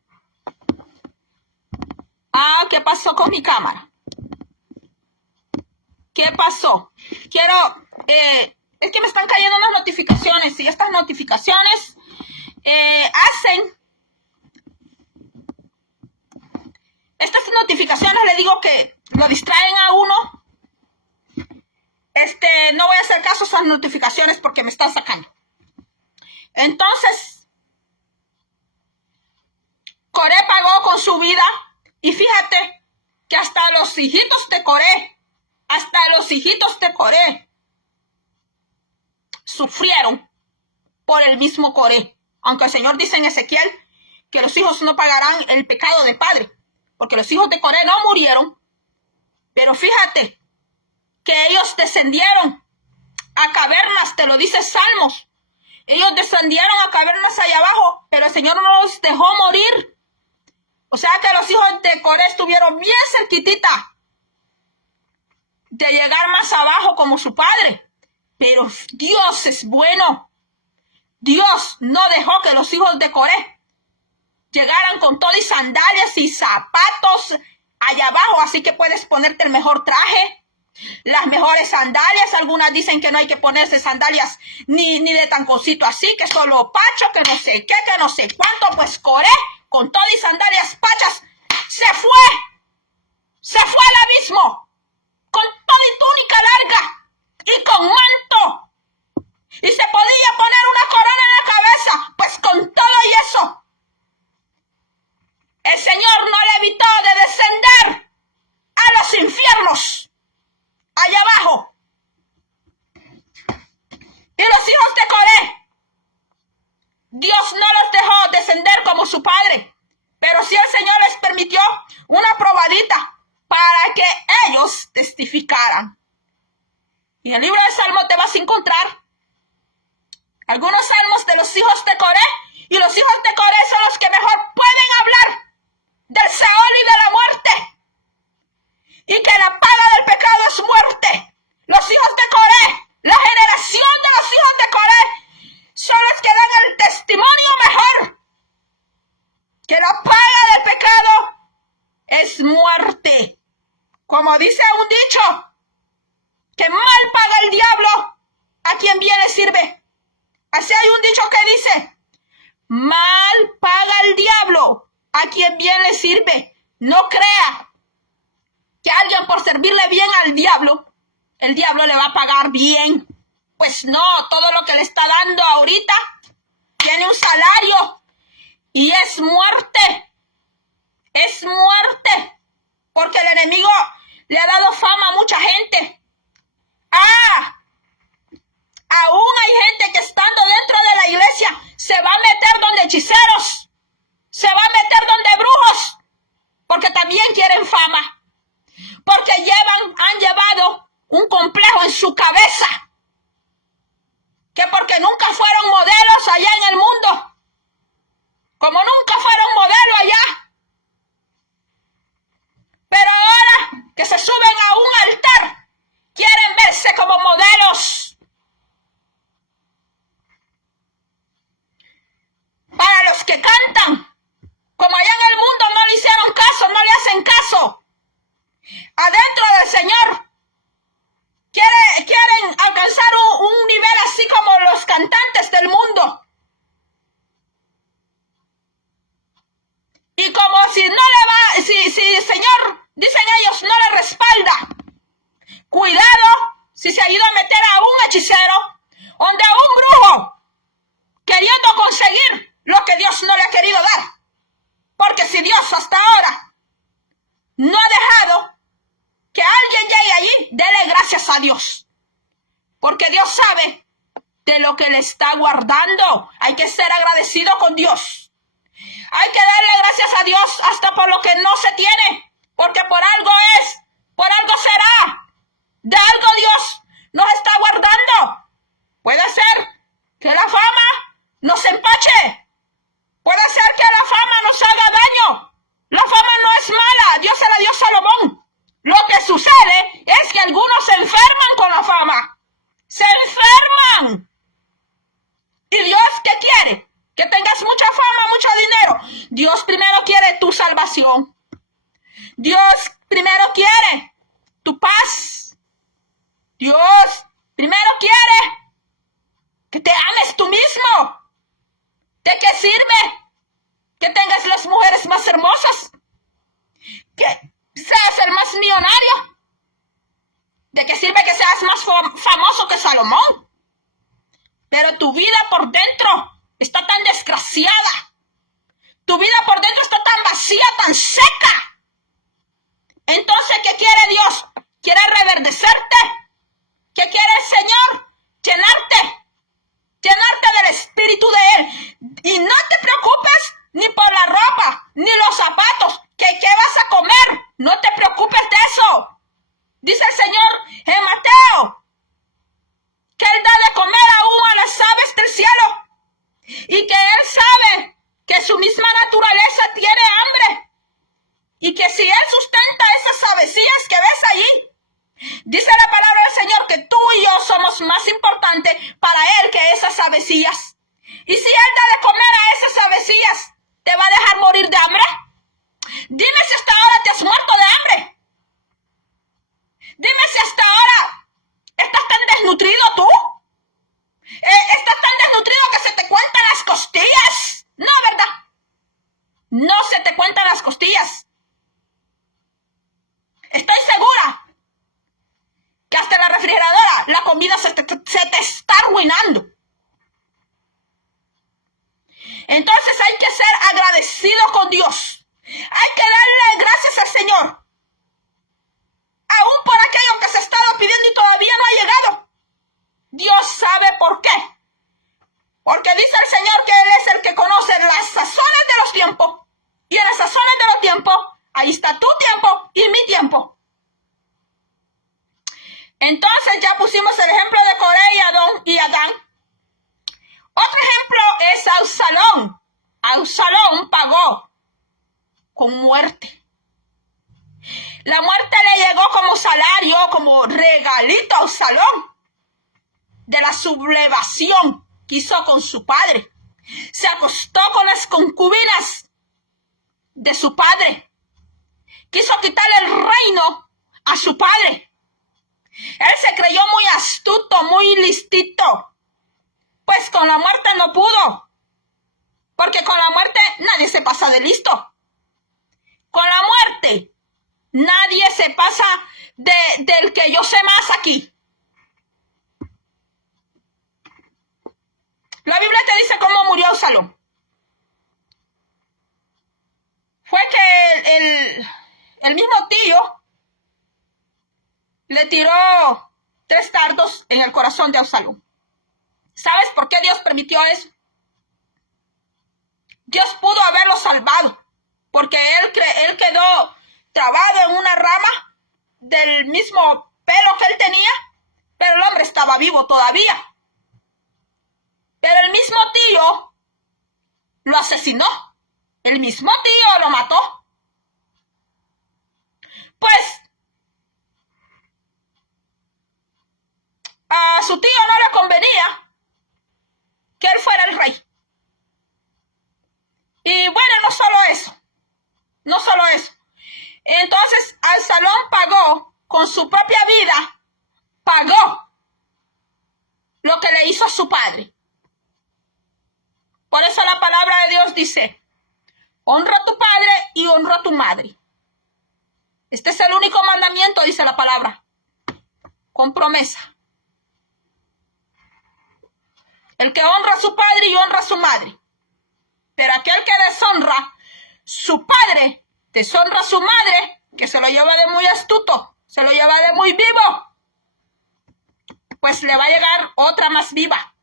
¿Qué pasó con mi cámara? ¿Qué pasó? Es que me están cayendo unas notificaciones y estas notificaciones le digo que lo distraen a uno. No voy a hacer caso a esas notificaciones porque me están sacando. Entonces, Coré pagó con su vida y fíjate que hasta los hijitos de Coré sufrieron por el mismo Coré. Aunque el Señor dice en Ezequiel que los hijos no pagarán el pecado del padre, porque los hijos de Coré no murieron. Pero fíjate que ellos descendieron a cavernas, te lo dice Salmos. Ellos descendieron a cavernas allá abajo, pero el Señor no los dejó morir. O sea que los hijos de Coré estuvieron bien cerquitita de llegar más abajo como su padre. Pero Dios es bueno. Dios no dejó que los hijos de Coré llegaran con todo y sandalias y zapatos allá abajo. Así que puedes ponerte el mejor traje, las mejores sandalias. Algunas dicen que no hay que ponerse sandalias ni de taconcito así, que solo pacho, que no sé qué, que no sé cuánto. Pues Coré, con todo y sandalias pachas, se fue al abismo, con todo y túnica larga y con manto, y se podía poner una corona en la cabeza. Pues con todo y eso, el Señor no le evitó de descender a los infiernos allá abajo. Y los hijos de Coré, Dios no los dejó descender como su padre, pero sí el Señor les permitió una probadita para que ellos testificaran. Y en el libro de Salmos te vas a encontrar algunos salmos de los hijos de Coré, y los hijos de Coré son los que mejor pueden hablar del Seol y de la muerte, y que la paga del pecado es muerte. Los hijos de Coré, la generación de los hijos de Coré, son los que dan el testimonio mejor, que la paga del pecado es muerte. Como dice un dicho, que mal paga el diablo a quien bien le sirve. Así hay un dicho que dice, mal paga el diablo a quien bien le sirve. No crea que alguien por servirle bien al diablo, el diablo le va a pagar bien. Pues no, todo lo que le está dando ahorita tiene un salario y es muerte. Es muerte. Porque el enemigo le ha dado fama a mucha gente. Aún hay gente que estando dentro de la iglesia se va a meter donde hechiceros, se va a meter donde brujos, porque también quieren fama, porque han llevado un complejo en su cabeza, que porque nunca fueron modelos allá en el mundo, como nunca fueron modelos allá, pero ahora que se suben a un altar, quieren verse como modelos. Para los que cantan, como allá en el mundo no le hicieron caso, no le hacen caso, adentro del Señor quieren alcanzar un nivel así como los cantantes del mundo. Y como si el Señor, dicen ellos, no le respalda. Cuidado si se ayuda a meter a un hechicero, donde a un brujo, queriendo conseguir Dios hasta ahora no ha dejado que alguien llegue allí, dele gracias a Dios. Porque Dios sabe de lo que le está guardando. Hay que ser agradecido con Dios. Hay que darle gracias a Dios hasta por lo que no se tiene. Porque por algo es, por algo será. De algo Dios nos está guardando. Puede ser que la fama nos empache. Puede ser que la fama nos haga daño. La fama no es mala. Dios se la dio a Salomón. Lo que sucede es que algunos se enferman con la fama. Se enferman. ¿Y Dios qué quiere? Que tengas mucha fama, mucho dinero. Dios primero quiere tu salvación. Dios primero quiere tu paz. Dios primero quiere que te ames tú mismo. ¿De qué sirve que tengas las mujeres más hermosas? Que seas el más millonario. ¿De qué sirve que seas más famoso que Salomón? Pero tu vida por dentro está tan desgraciada. Tu vida por dentro está tan vacía, tan seca. Entonces, ¿qué quiere Dios? ¿Quiere reverdecerte? ¿Qué quiere el Señor? Llenarte. Llenarte del Espíritu de Él. Y no te preocupes ni por la ropa, ni los zapatos. ¿Qué vas a comer? No te preocupes de eso. Dice el Señor en Mateo que Él da de comer aún a las aves del cielo. Y que Él sabe que su misma naturaleza tiene hambre. Y que si Él sustenta esas avecillas que ves allí, dice la palabra del Señor que tú y yo somos más importantes para Él que esas avecillas. Y si Él da de comer a esas avecillas, ¿te va a dejar morir de hambre? Dime si hasta ahora te has muerto de hambre. Dime si hasta ahora estás tan desnutrido tú. Estás tan desnutrido que se te cuentan las costillas. No, ¿verdad? No se te cuentan las costillas. Estoy segura que hasta la refrigeradora la comida se te está arruinando. Entonces hay que ser agradecido con Dios. Hay que darle gracias al Señor. Aún por aquello que se ha estado pidiendo y todavía no ha llegado. Dios sabe por qué. Porque dice el Señor que Él es el que conoce las sazones de los tiempos. Y en las sazones de los tiempos, ahí está tu tiempo y mi tiempo. Entonces ya pusimos el ejemplo de Coré y Adán. Otro ejemplo es Absalón. Absalón pagó con muerte. La muerte le llegó como salario, como regalito a Absalón de la sublevación que hizo con su padre. Se acostó con las concubinas de su padre. Quiso quitarle el reino a su padre. Él se creyó muy astuto, muy listito. Pues con la muerte no pudo. Porque con la muerte nadie se pasa de listo. Con la muerte nadie se pasa del que yo sé más aquí. La Biblia te dice cómo murió Absalón. Fue que el mismo tío le tiró 3 dardos en el corazón de Absalón. ¿Sabes por qué Dios permitió eso? Dios pudo haberlo salvado, porque él quedó trabado en una rama del mismo pelo que él tenía, pero el hombre estaba vivo todavía. Pero el mismo tío lo asesinó. El mismo tío lo mató. Pues a su tío no le convenía que él fuera el rey. Y bueno, no solo eso. Entonces Absalón pagó con su propia vida, pagó lo que le hizo a su padre. Por eso la palabra de Dios dice, honra a tu padre y honra a tu madre. Este es el único mandamiento, dice la palabra, con promesa. El que honra a su padre y honra a su madre. Pero aquel que deshonra su padre deshonra a su madre, que se lo lleva de muy astuto, se lo lleva de muy vivo, pues le va a llegar otra más viva.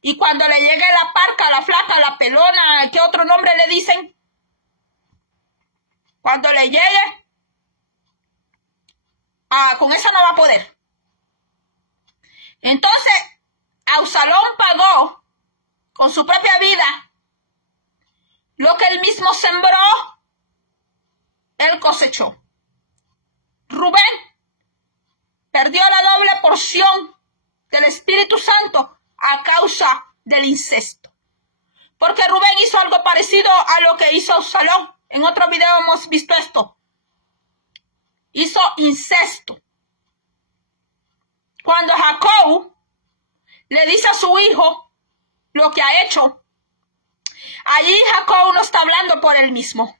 Y cuando le llegue la parca, la flaca, la pelona, ¿qué otro nombre le dicen? Cuando le llegue, con eso no va a poder. Entonces, Absalón pagó con su propia vida lo que él mismo sembró, él cosechó. Rubén perdió la doble porción del Espíritu Santo a causa del incesto. Porque Rubén hizo algo parecido a lo que hizo Absalón. En otro video hemos visto esto. Hizo incesto. Cuando Jacob le dice a su hijo lo que ha hecho, allí Jacob no está hablando por él mismo.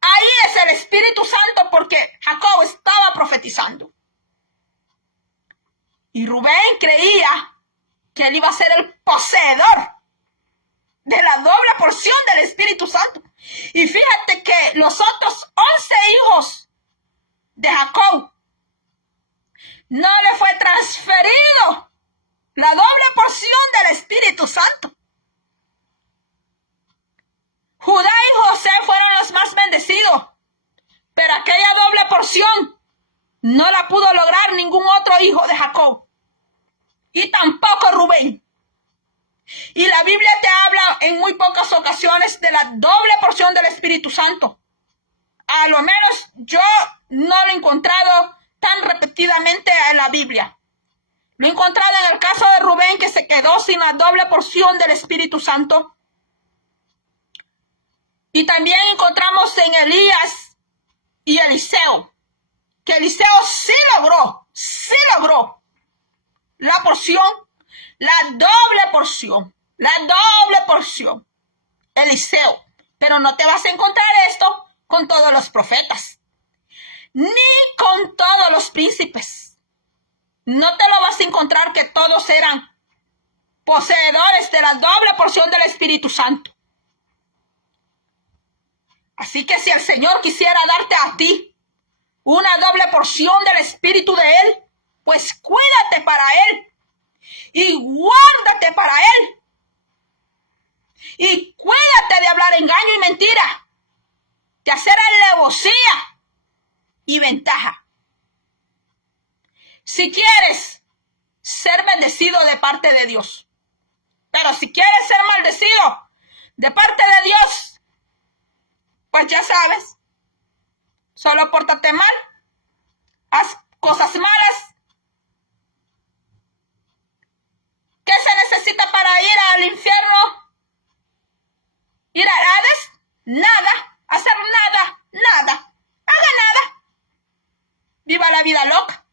Ahí es el Espíritu Santo, porque Jacob estaba profetizando. Y Rubén creía que él iba a ser el poseedor de la doble porción del Espíritu Santo. Y fíjate que los otros 11 hijos de Jacob no le fue transferido la doble porción del Espíritu Santo. Judá y José fueron los más bendecidos, pero aquella doble porción no la pudo lograr ningún otro hijo de Jacob, y tampoco Rubén. Y la Biblia te habla en muy pocas ocasiones de la doble porción del Espíritu Santo. A lo menos yo no lo he encontrado tan repetidamente en la Biblia. Lo he encontrado en el caso de Rubén, que se quedó sin la doble porción del Espíritu Santo. Y también encontramos en Elías y Eliseo, que Eliseo sí logró la porción, la doble porción, Eliseo. Pero no te vas a encontrar esto con todos los profetas, ni con todos los príncipes. No te lo vas a encontrar que todos eran poseedores de la doble porción del Espíritu Santo. Así que si el Señor quisiera darte a ti una doble porción del Espíritu de Él, pues cuídate para Él y guárdate para Él. Y cuídate de hablar engaño y mentira, de hacer alevosía y ventaja. Si quieres ser bendecido de parte de Dios, pero si quieres ser maldecido de parte de Dios, pues ya sabes, solo pórtate mal, haz cosas malas. ¿Qué se necesita para ir al infierno? ¿Ir al Hades? Nada. Hacer nada. Haga nada. Viva la vida loca.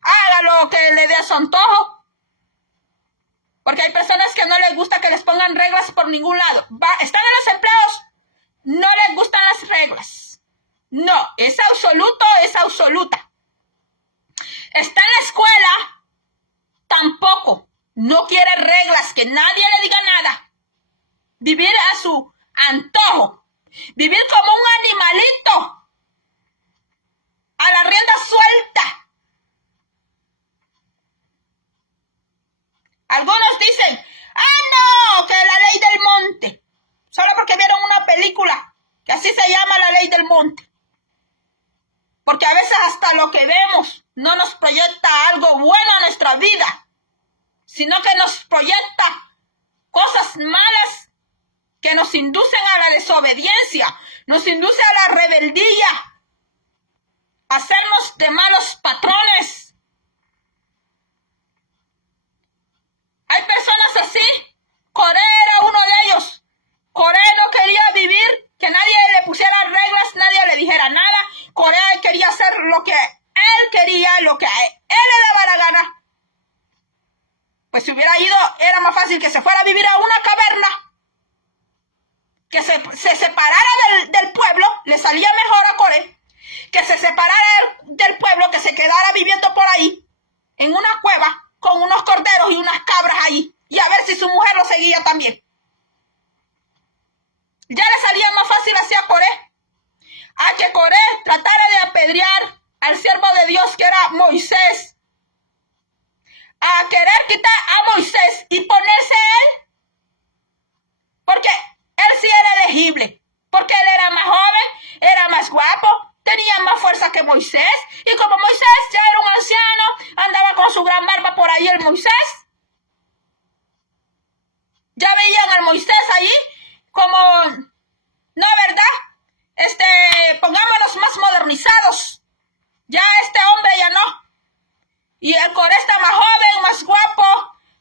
Haga lo que le dé a su antojo. Porque hay personas que no les gusta que les pongan reglas por ningún lado. Están en los empleos, no les gustan las reglas. No, es absoluto, es absoluta. Está en la escuela, tampoco. No quiere reglas, que nadie le diga nada. Vivir a su antojo. Vivir como un animalito. A la rienda suelta. Algunos dicen, no, que la ley del monte. Solo porque vieron una película que así se llama La Ley del Monte. Porque a veces hasta lo que vemos no nos proyecta algo bueno a nuestra vida, sino que nos proyecta cosas malas que nos inducen a la desobediencia, nos induce a la rebeldía, a hacernos de malos patrones. Hay personas así. Coré era uno de ellos. Coré no quería vivir, que nadie le pusiera reglas, nadie le dijera nada. Coré quería hacer lo que él quería, lo que a él le daba la gana. Pues si hubiera ido, era más fácil que se fuera a vivir a una caverna, que se separara del pueblo, le salía mejor a Coré, que se separara del pueblo, que se quedara viviendo por ahí, en una cueva, con unos corderos y unas cabras ahí, y a ver si su mujer lo seguía también. Ya le salía más fácil así a Coré. a que Coré tratara de apedrear al siervo de Dios que era Moisés, a querer quitar a Moisés y ponerse él, porque él sí era elegible, porque él era más joven, era más guapo, tenía más fuerza que Moisés, y como Moisés ya era un anciano, andaba con su gran barba por ahí el Moisés. Ya veían al Moisés ahí como, no, ¿verdad? Pongámonos más modernizados. Ya este hombre ya no. Y el Coré está más joven, más guapo,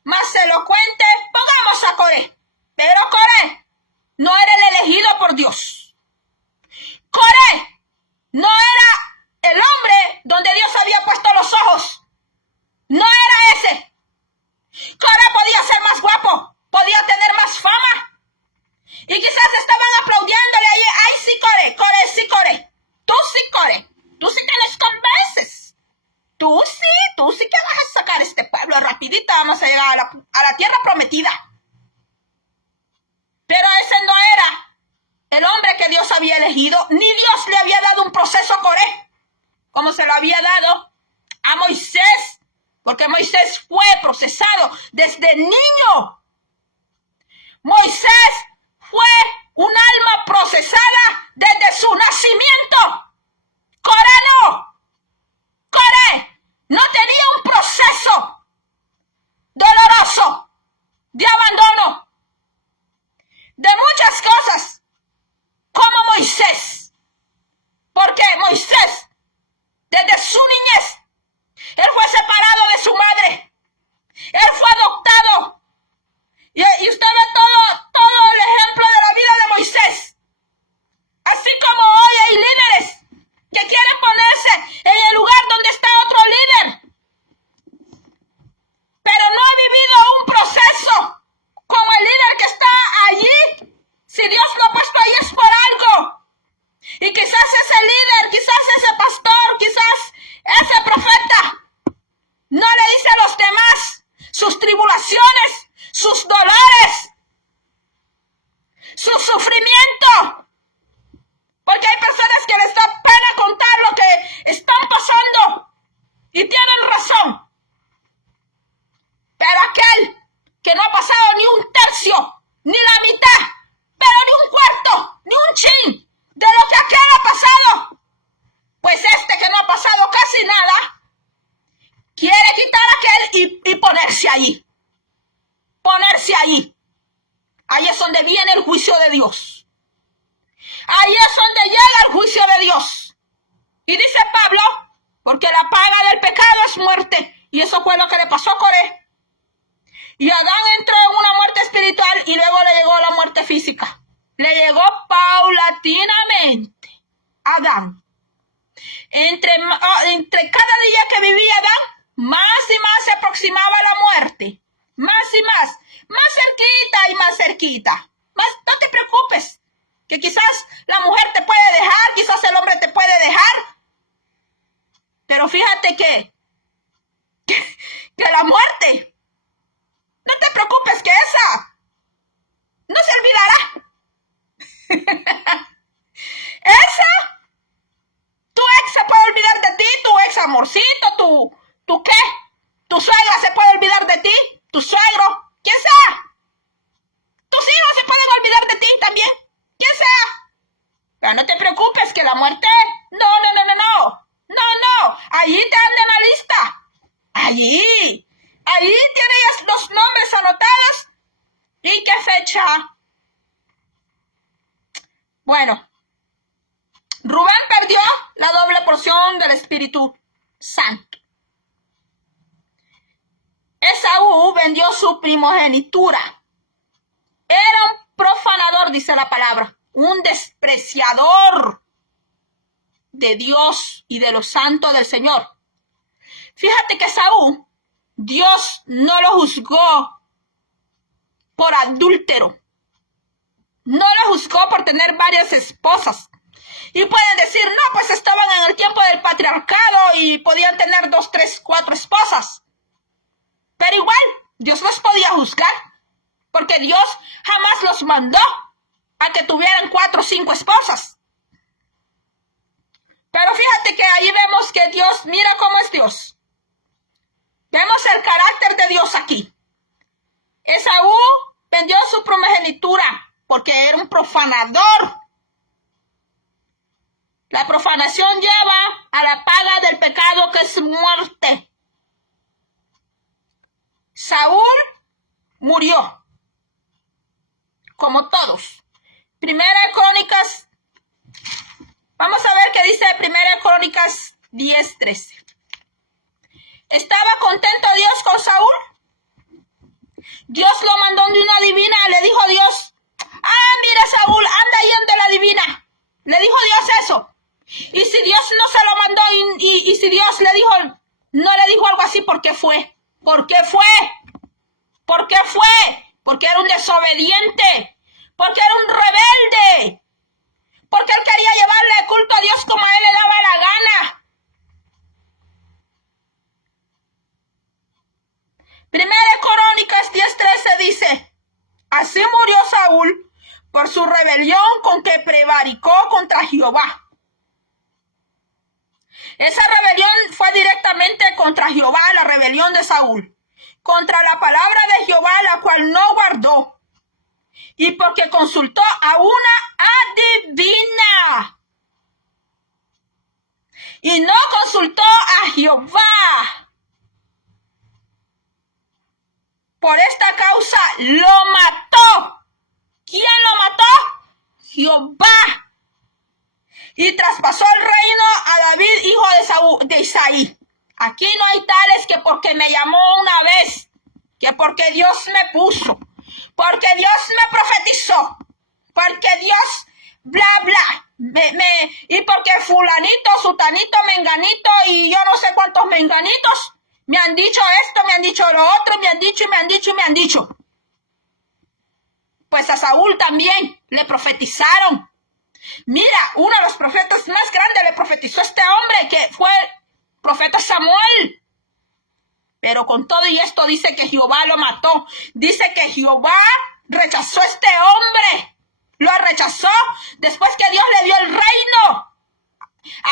más elocuente. Pongamos a Coré. Pero Coré no era el elegido por Dios. Coré no era el hombre donde Dios había puesto los ojos. No era ese. Coré podía ser más guapo, podía tener más fama. Y quizás estaban aplaudiéndole ahí. Ay, sí, Coré, Coré, sí, Coré. Tú sí, Coré. Tú sí que nos convences. Tú sí que vas a sacar este pueblo rapidito. Vamos a llegar a la tierra prometida. Pero ese no era el hombre que Dios había elegido. Ni Dios le había dado un proceso a Coré, como se lo había dado a Moisés. Porque Moisés fue procesado desde niño. Moisés fue un alma procesada desde su nacimiento. Coré no. Coré no tenía un proceso doloroso de abandono de muchas cosas como Moisés. Porque Moisés, desde su niñez, él fue separado de su madre. Él fue adoptado. Y usted ve todo el ejemplo de la vida de Moisés. Así como hoy hay líderes que quieren ponerse en el lugar donde está otro líder, pero no ha vivido un proceso como el líder que está allí. Si Dios lo ha puesto ahí es por algo. Y quizás ese líder, quizás ese pastor, quizás ese profeta no le dice a los demás sus tribulaciones, sus dolores, su sufrimiento. Porque hay personas que les da pena contar lo que están pasando. Y tienen razón. Pero aquel que no ha pasado ni un tercio, ni la mitad, pero ni un cuarto, ni un chin de lo que aquel ha pasado, pues este que no ha pasado casi nada, quiere quitar a aquel y ponerse allí. Ponerse allí. Ahí es donde viene el juicio de Dios. Ahí es donde llega el juicio de Dios. Y dice Pablo, porque la paga del pecado es muerte. Y eso fue lo que le pasó a Coré. Y Adán entró en una muerte espiritual y luego le llegó la muerte física. Le llegó paulatinamente a Adán. Entre cada día que vivía Adán, más y más se aproximaba la muerte. Más y más cerquita y más cerquita. No te preocupes, que quizás la mujer te puede dejar, quizás el hombre te puede dejar. Pero fíjate que la muerte, no te preocupes, que esa no se olvidará. Esa, tu ex se puede olvidar de ti, tu ex amorcito, tu ¿qué? Tu suegra se puede olvidar de ti, tu suegro, quien sea. Tus hijos se pueden olvidar de ti también, quien sea. Pero no te preocupes, que la muerte, no. Allí te anda en la lista. Allí tienes los nombres anotados. ¿Y qué fecha? Bueno, Rubén perdió la doble porción del Espíritu Santo. Esaú vendió su primogenitura. Era un profanador, dice la palabra, un despreciador de Dios y de los santos del Señor. Fíjate que Esaú, Dios no lo juzgó por adúltero. No lo juzgó por tener varias esposas. Y pueden decir, no, pues estaban en el tiempo del patriarcado y podían tener 2, 3, 4 esposas. Pero igual, Dios los podía juzgar, porque Dios jamás los mandó a que tuvieran 4 o 5 esposas. Pero fíjate que ahí vemos que Dios, mira cómo es Dios. Vemos el carácter de Dios aquí. Esaú vendió su primogenitura porque era un profanador. La profanación lleva a la paga del pecado, que es muerte. Saúl murió, como todos. Primera de Crónicas, vamos a ver qué dice Primera de Crónicas 10:13. ¿Estaba contento Dios con Saúl? Dios lo mandó de una divina, le dijo Dios, mira Saúl, anda ahí donde la divina. Le dijo Dios eso. Y si Dios no se lo mandó y si Dios le dijo, no le dijo algo así, ¿por qué fue? ¿Por qué fue? ¿Por qué fue? Porque era un desobediente, porque era un rebelde, porque él quería llevarle culto a Dios como a él le daba la gana. Primera de Crónicas 10:13 dice, así murió Saúl por su rebelión con que prevaricó contra Jehová. Esa rebelión fue directamente contra Jehová, la rebelión de Saúl, contra la palabra de Jehová, la cual no guardó, y porque consultó a una adivina, y no consultó a Jehová. Por esta causa lo mató. ¿Quién lo mató? Jehová. Y traspasó el reino a David, hijo de Isaí. Aquí no hay tales que porque me llamó una vez, que porque Dios me puso, porque Dios me profetizó, porque Dios bla bla, y porque fulanito, sutanito, menganito y yo no sé cuántos menganitos me han dicho esto, me han dicho lo otro, me han dicho y me han dicho y me han dicho. Pues a Saúl también le profetizaron. Mira, uno de los profetas más grandes le profetizó a este hombre, que fue el profeta Samuel. Pero con todo y esto dice que Jehová lo mató. Dice que Jehová rechazó a este hombre. Lo rechazó después que Dios le dio el reino.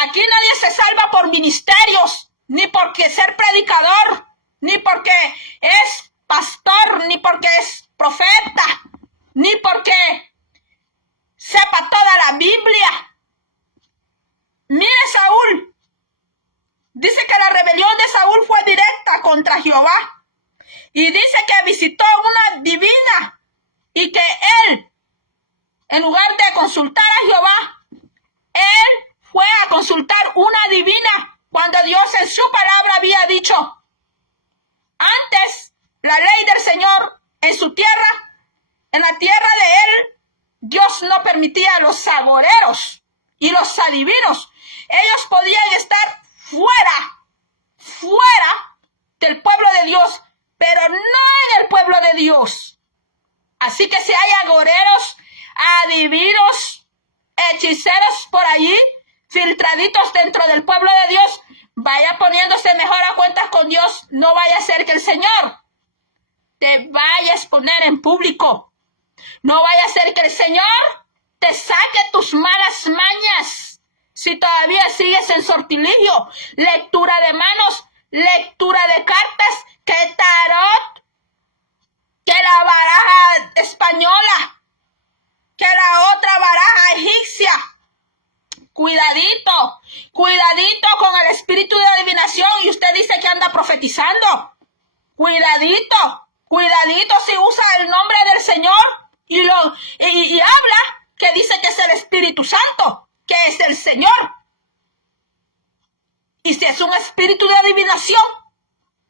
Aquí nadie se salva por ministerios, ni porque ser predicador, ni porque es pastor, ni porque es profeta, ni porque sepa toda la Biblia. Mire Saúl. Dice que la rebelión de Saúl fue directa contra Jehová. Y dice que visitó una divina. Y que él, en lugar de consultar a Jehová, él fue a consultar una divina. Cuando Dios en su palabra había dicho, antes la ley del Señor en su tierra, en la tierra de él, Dios no permitía a los agoreros y los adivinos. Ellos podían estar fuera del pueblo de Dios, pero no en el pueblo de Dios. Así que si hay agoreros, adivinos, hechiceros por allí, filtraditos dentro del pueblo de Dios, vaya poniéndose mejor a cuentas con Dios. No vaya a ser que el Señor te vaya a exponer en público. No vaya a ser que el Señor te saque tus malas mañas. Si todavía sigues en sortilegio, lectura de manos, lectura de cartas, que tarot, que la baraja española, que la otra baraja egipcia. Cuidadito, cuidadito con el espíritu de adivinación. Y usted dice que anda profetizando. Cuidadito, cuidadito si usa el nombre del Señor y habla que dice que es el Espíritu Santo, que es el Señor. Y si es un espíritu de adivinación,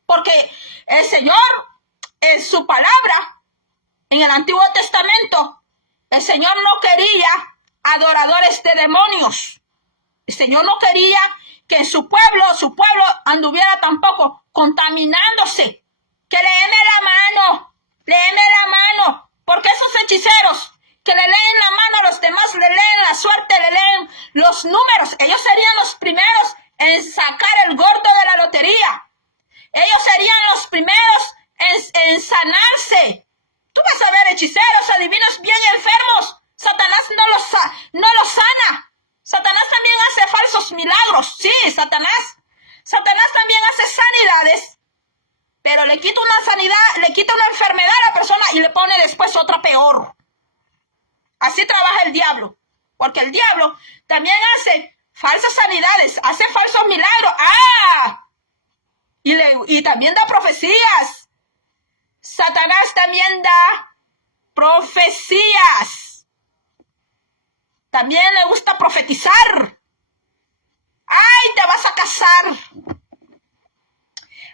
porque el Señor en su palabra, en el Antiguo Testamento, el Señor no quería adoradores de demonios. El Señor no quería que en su pueblo anduviera tampoco contaminándose. Que léeme la mano, porque esos hechiceros que le leen la mano a los demás, le leen la suerte, le leen los números, ellos serían los primeros en sacar el gordo de la lotería. Ellos serían los primeros en sanarse. Tú vas a ver hechiceros, adivinos bien enfermos. Satanás no los sana. Satanás también hace falsos milagros. Satanás también hace sanidades, pero le quita una sanidad, le quita una enfermedad a la persona y le pone después otra peor. Así trabaja el diablo, porque el diablo también hace falsas sanidades, hace falsos milagros. Y también da profecías. Satanás también da profecías. También le gusta profetizar. ¡Ay, te vas a casar!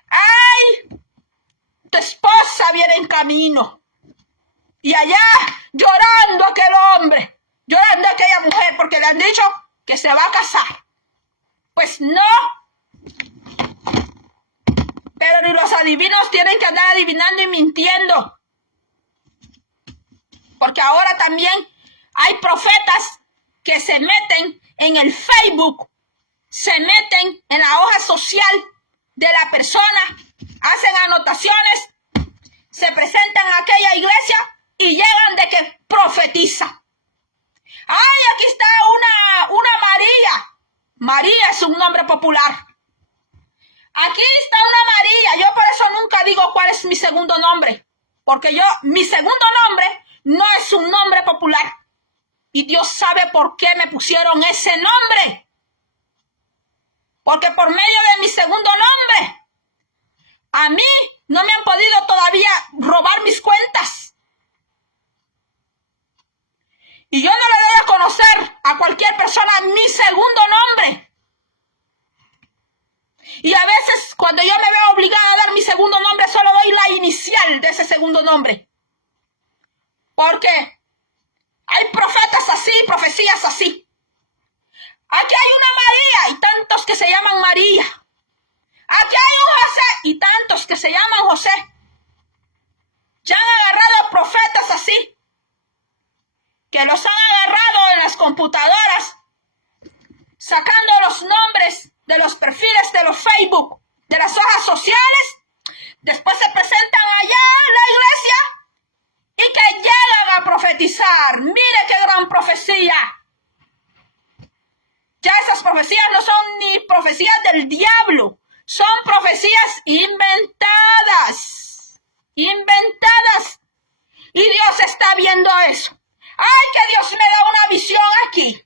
¡Ay, tu esposa viene en camino! Y allá llorando aquel hombre, llorando aquella mujer, porque le han dicho que se va a casar. Pues no. Pero ni los adivinos tienen que andar adivinando y mintiendo. Porque ahora también hay profetas que se meten en el Facebook, se meten en la hoja social de la persona, hacen anotaciones, se presentan a aquella iglesia y llegan de que profetiza. ¡Ay, aquí está una María! María es un nombre popular. Aquí está una María. Yo por eso nunca digo cuál es mi segundo nombre. Porque mi segundo nombre no es un nombre popular. Y Dios sabe por qué me pusieron ese nombre. Porque por medio de mi segundo nombre, a mí no me han podido todavía robar mis cuentas. Y yo no le doy a conocer a cualquier persona mi segundo nombre. Y a veces cuando yo me veo obligada a dar mi segundo nombre, solo doy la inicial de ese segundo nombre. Porque hay profetas así, profecías así. Aquí hay una María y tantos que se llaman María. Aquí hay un José y tantos que se llaman José. Ya han agarrado profetas así, que los han agarrado en las computadoras, sacando los nombres de los perfiles de los Facebook, de las hojas sociales, después se presentan allá en la iglesia y que llegan a profetizar. Mire qué gran profecía. Ya esas profecías no son ni profecías del diablo, son profecías inventadas. Inventadas. Y Dios está viendo eso. ¡Ay, que Dios me da una visión aquí!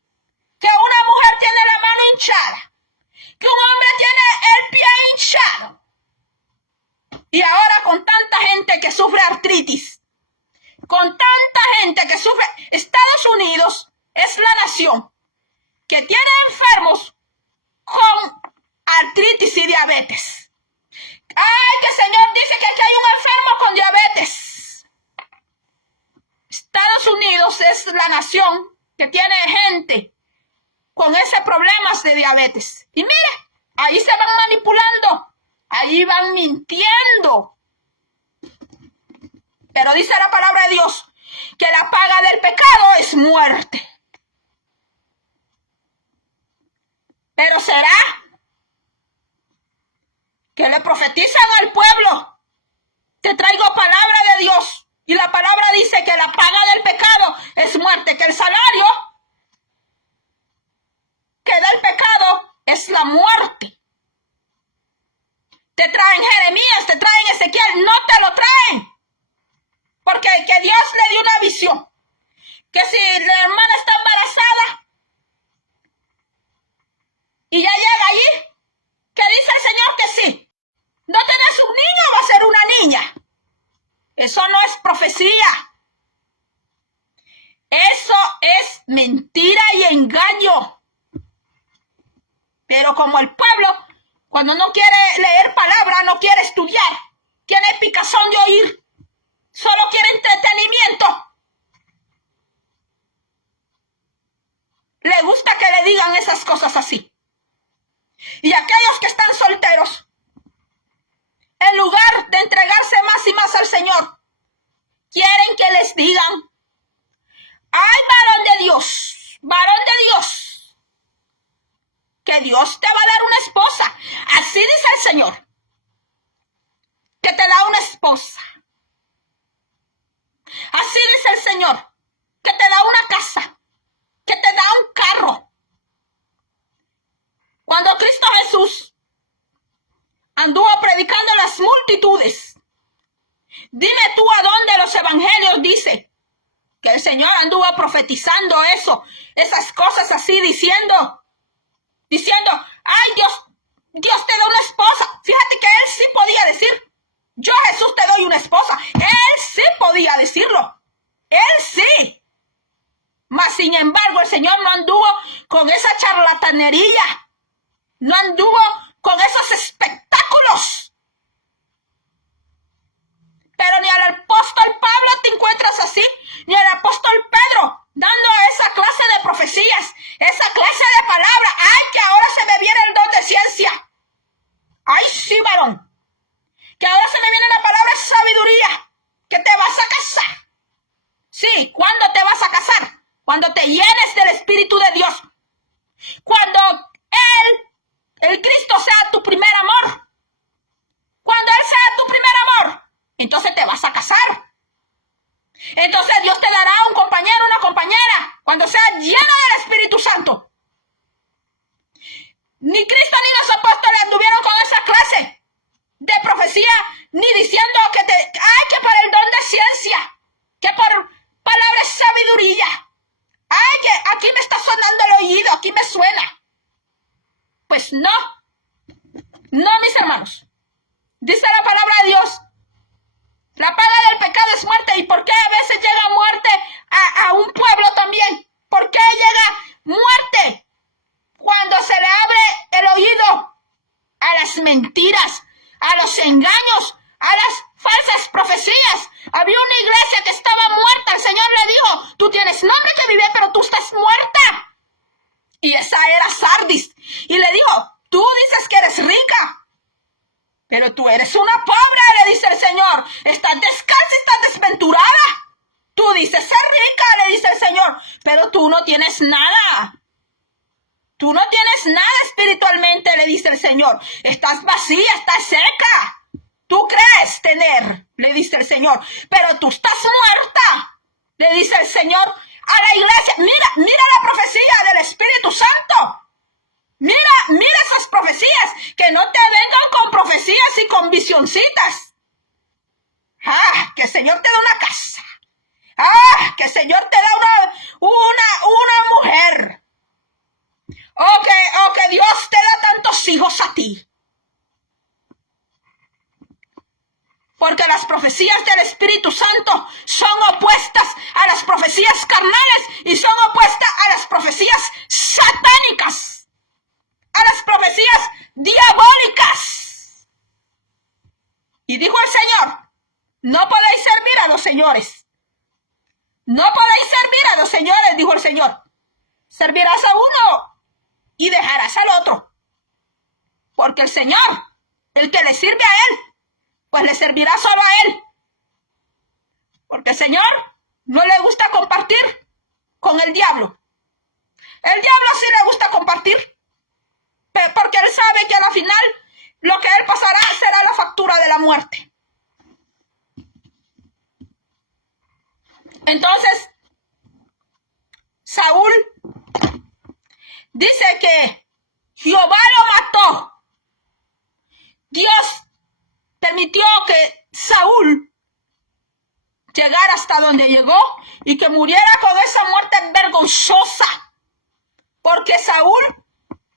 Que una mujer tiene la mano hinchada. Que un hombre tiene el pie hinchado. Y ahora con tanta gente que sufre artritis, con tanta gente que sufre, Estados Unidos es la nación que tiene enfermos con artritis y diabetes. ¡Ay, que el Señor dice que aquí hay un enfermo con diabetes! Estados Unidos es la nación que tiene gente con ese problemas de diabetes. Y mire, ahí se van manipulando, ahí van mintiendo. Pero dice la palabra de Dios que la paga del pecado es muerte. Pero será que le profetizan al pueblo: te traigo palabra de Dios. Y la palabra dice que la paga del pecado es muerte, que el salario que da el pecado es la muerte. Te traen Jeremías, te traen Ezequiel, no te lo traen. Porque que Dios le dio una visión. Que si la hermana está embarazada y ya llega allí, que dice el Señor que sí. No tenés un niño, va a ser una niña. Eso no es profecía. Eso es mentira y engaño. Pero como el pueblo, cuando no quiere leer palabra, no quiere estudiar, tiene picazón de oír, solo quiere entretenimiento, le gusta que le digan esas cosas así. Y aquellos que están solteros, en lugar de entregarse más y más al Señor, quieren que les digan: ¡ay, varón de Dios! ¡Varón de Dios! Que Dios te va a dar una esposa. Así dice el Señor. Que te da una esposa. Así dice el Señor. Que te da una casa. Que te da un carro. Cuando Cristo Jesús multitudes. Dime tú a dónde los evangelios dicen que el Señor anduvo profetizando eso, esas cosas así, diciendo, ay, Dios te da una esposa. Fíjate que Él sí podía decir, yo a Jesús te doy una esposa. Él sí podía decirlo. Él sí. Mas sin embargo, el Señor no anduvo con esa charlatanería. No anduvo con esos espectáculos. Pero ni al apóstol Pablo te encuentras así, ni al apóstol Pedro dando esa clase de profecías, esa clase de palabra. ¡Ay, que ahora se me viene el don de ciencia! ¡Ay, sí, varón! Que ahora se me viene la palabra sabiduría, que te vas a casar. Sí, ¿cuándo te vas a casar? Cuando te llenes del Espíritu de Dios. Cuando el Cristo sea tu primer amor. Cuando Él sea tu primer amor, entonces te vas a casar. Entonces Dios te dará un compañero, una compañera, cuando sea llena del Espíritu Santo. Ni Cristo ni los apóstoles anduvieron con esa clase de profecía, ni diciendo que por el don de ciencia, que por palabras de sabiduría. Ay, que aquí me está sonando el oído, aquí me suena. Pues no, mis hermanos. Dice la palabra de Dios, la paga del pecado es muerte. ¿Y por qué a veces llega muerte a un pueblo también? ¿Por qué llega muerte cuando se le abre el oído a las mentiras, a los engaños, a las falsas profecías? Había una iglesia que estaba muerta. El Señor le dijo, tú tienes nombre que vive, pero tú estás muerta. Y esa era Sardis. Y le dijo, tú dices que eres rica, pero tú eres una pobre, le dice el Señor. Estás descalza, estás desventurada. Tú dices ser rica, le dice el Señor, pero tú no tienes nada. Tú no tienes nada espiritualmente, le dice el Señor. Estás vacía, estás seca. Tú crees tener, le dice el Señor, pero tú estás muerta, le dice el Señor a la iglesia. Mira la profecía del Espíritu Santo. Mira esas profecías, que no te vengan con profecías y con visioncitas. Que el Señor te da una casa. Que el Señor te da una mujer. O que Dios te da tantos hijos a ti. Porque las profecías del Espíritu Santo son opuestas a las profecías carnales y son opuestas a las profecías satánicas. A las profecías diabólicas. Y dijo el Señor, no podéis servir a los señores. No podéis servir a los señores, dijo el Señor. Servirás a uno y dejarás al otro. Porque el Señor, el que le sirve a Él, pues le servirá solo a Él. Porque el Señor no le gusta compartir con el diablo. El diablo sí le gusta compartir, porque Él sabe que al final lo que Él pasará será la factura de la muerte. Entonces, Saúl dice que Jehová lo mató. Dios permitió que Saúl llegara hasta donde llegó y que muriera con esa muerte vergonzosa. Porque Saúl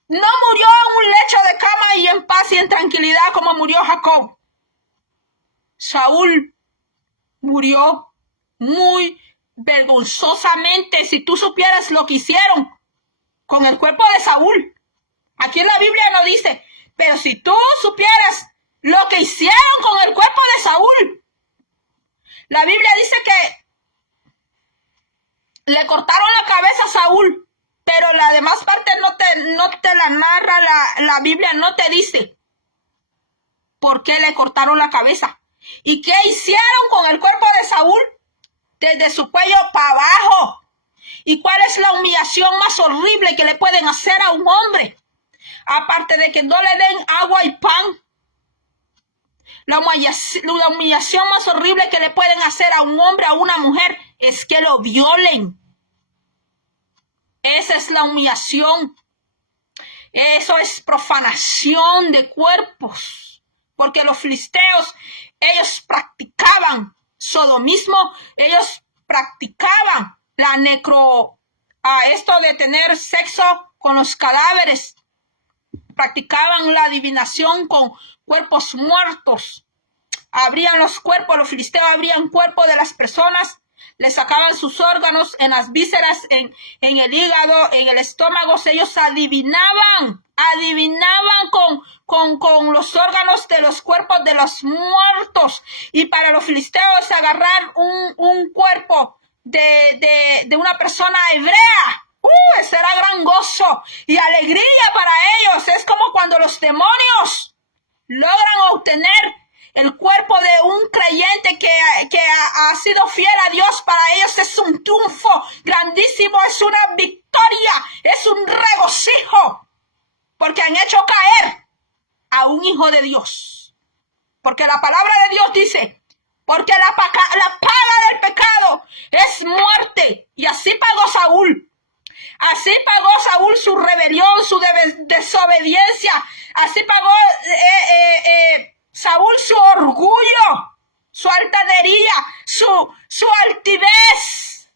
no murió en un lecho de cama y en paz y en tranquilidad como murió Jacob. Saúl murió muy vergonzosamente. Si tú supieras lo que hicieron con el cuerpo de Saúl. Aquí en la Biblia no dice, pero si tú supieras lo que hicieron con el cuerpo de Saúl. La Biblia dice que le cortaron la cabeza a Saúl, pero la demás parte no te la narra la Biblia, no te dice por qué le cortaron la cabeza. ¿Y qué hicieron con el cuerpo de Saúl? Desde su cuello para abajo. ¿Y cuál es la humillación más horrible que le pueden hacer a un hombre? Aparte de que no le den agua y pan. La humillación más horrible que le pueden hacer a un hombre, a una mujer, es que lo violen. Esa es la humillación. Eso es profanación de cuerpos. porque los filisteos, ellos practicaban sodomismo, ellos practicaban esto de tener sexo con los cadáveres, practicaban la adivinación con cuerpos muertos, abrían los cuerpos, los filisteos abrían cuerpos de las personas, les sacaban sus órganos en las vísceras, en el hígado, en el estómago. Ellos adivinaban con los órganos de los cuerpos de los muertos. Y para los filisteos agarrar un cuerpo de una persona hebrea, ese era gran gozo y alegría para ellos. Es como cuando los demonios logran obtener el cuerpo de un creyente que ha sido fiel a Dios. Para ellos es un triunfo grandísimo, es una victoria, es un regocijo, porque han hecho caer a un hijo de Dios. Porque la palabra de Dios dice, porque la paga del pecado es muerte. Y así pagó Saúl. Así pagó Saúl su rebelión, su desobediencia. Así pagó Saúl su orgullo, su altanería, su altivez.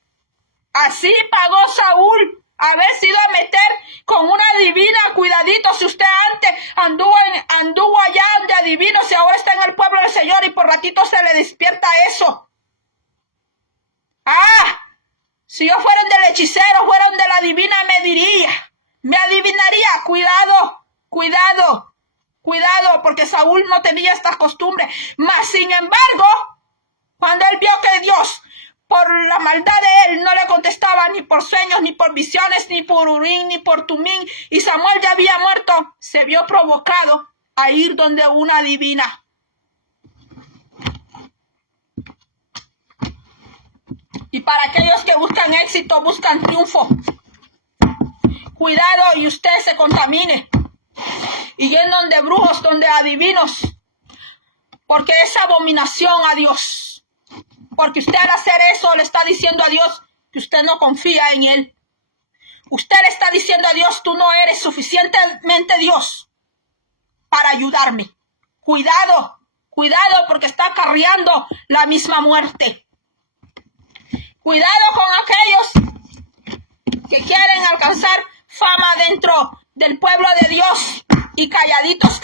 Así pagó Saúl haber sido a meter con una adivina. Cuidadito, si usted antes anduvo allá de adivinos y ahora está en el pueblo del Señor y por ratito se le despierta eso. Si yo fuera del hechicero, fuera de la adivina, me adivinaría. Cuidado, porque Saúl no tenía estas costumbres. Mas, sin embargo, cuando él vio que Dios, por la maldad de él, no le contestaba ni por sueños, ni por visiones, ni por Urim, ni por Tumín, y Samuel ya había muerto, se vio provocado a ir donde una adivina. Y para aquellos que buscan éxito, buscan triunfo, cuidado y usted se contamine y yendo donde brujos, donde adivinos, porque es abominación a Dios. Porque usted al hacer eso le está diciendo a Dios que usted no confía en Él. Usted le está diciendo a Dios, tú no eres suficientemente Dios para ayudarme. Cuidado, porque está acarreando la misma muerte. Cuidado con aquellos que quieren alcanzar fama dentro del pueblo de Dios y calladitos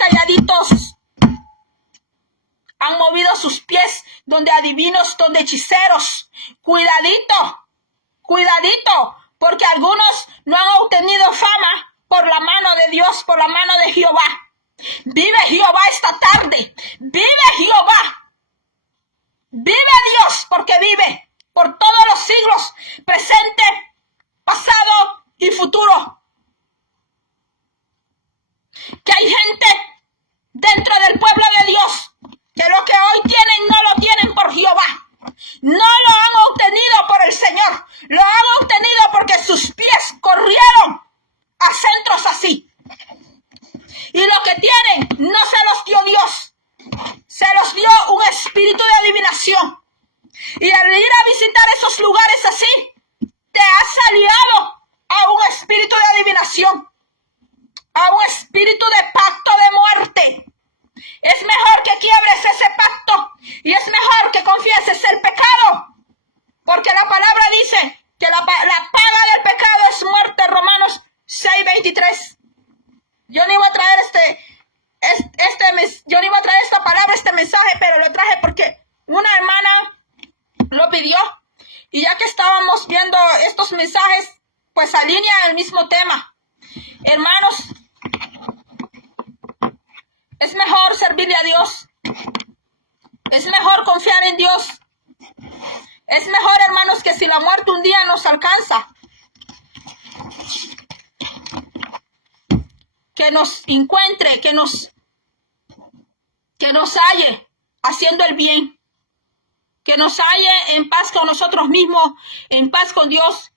han movido sus pies donde adivinos, donde hechiceros. Cuidadito, porque algunos no han obtenido fama por la mano de Dios, por la mano de Jehová. Vive Jehová esta tarde, vive Jehová, vive Dios, porque vive por todos los siglos, presente, pasado y futuro. Que hay gente dentro del pueblo de Dios que lo que hoy tienen no lo tienen por Jehová, no lo han obtenido por el Señor, lo han obtenido porque sus pies corrieron a centros así. Y lo que tienen no se los dio Dios, se los dio un espíritu de adivinación. Y al ir a visitar esos lugares así, te has aliado a un espíritu de adivinación, a un espíritu de pacto de muerte. Es mejor que quiebres ese pacto y es mejor que confieses el pecado, porque la palabra dice que la paga del pecado es muerte. Romanos 6:23. Yo no iba a traer yo no iba a traer esta palabra, este mensaje, pero lo traje porque una hermana lo pidió y ya que estábamos viendo estos mensajes, pues alinea el mismo tema. Hermanos, es mejor servirle a Dios, es mejor confiar en Dios, es mejor, hermanos, que si la muerte un día nos alcanza, que nos encuentre, que nos halle haciendo el bien, que nos halle en paz con nosotros mismos, en paz con Dios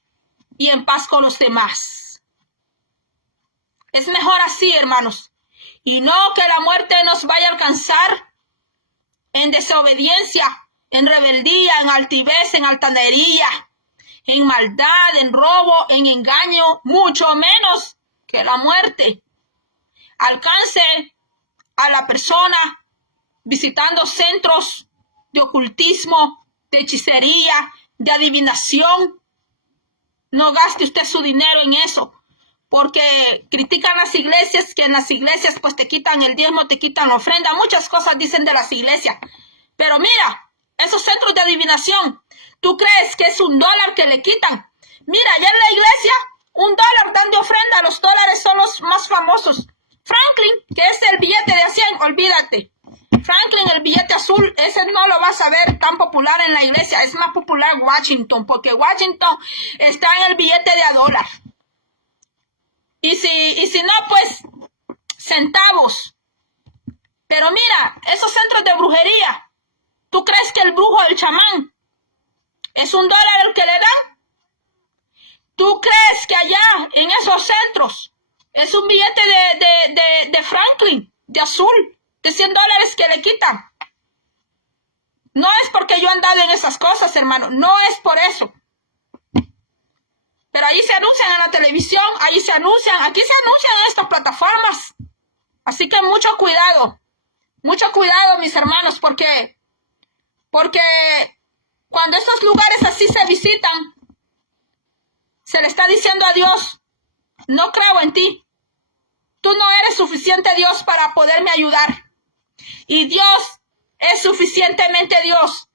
y en paz con los demás. Es mejor así, hermanos, y no que la muerte nos vaya a alcanzar en desobediencia, en rebeldía, en altivez, en altanería, en maldad, en robo, en engaño, mucho menos que la muerte alcance a la persona visitando centros de ocultismo, de hechicería, de adivinación. No gaste usted su dinero en eso, porque critican las iglesias, que en las iglesias pues te quitan el diezmo, te quitan la ofrenda, muchas cosas dicen de las iglesias. Pero mira, esos centros de adivinación, ¿tú crees que es $1 que le quitan? Mira, allá en la iglesia, $1 dan de ofrenda, los dólares son los más famosos. Franklin, que es el billete de 100, olvídate. Franklin, el billete azul, ese no lo vas a ver tan popular en la iglesia. Es más popular Washington, porque Washington está en el billete de $1. Y si no, pues, centavos. Pero mira, esos centros de brujería, ¿tú crees que el brujo, el chamán, es $1 el que le dan? ¿Tú crees que allá, en esos centros, es un billete de Franklin, de azul, de $100 que le quitan? No es porque yo he andado en esas cosas, hermano. No es por eso. Pero ahí se anuncian en la televisión, ahí se anuncian, aquí se anuncian en estas plataformas. Así que mucho cuidado, mis hermanos, porque cuando estos lugares así se visitan, se le está diciendo a Dios, no creo en ti. Tú no eres suficiente Dios para poderme ayudar. Y Dios es suficientemente Dios.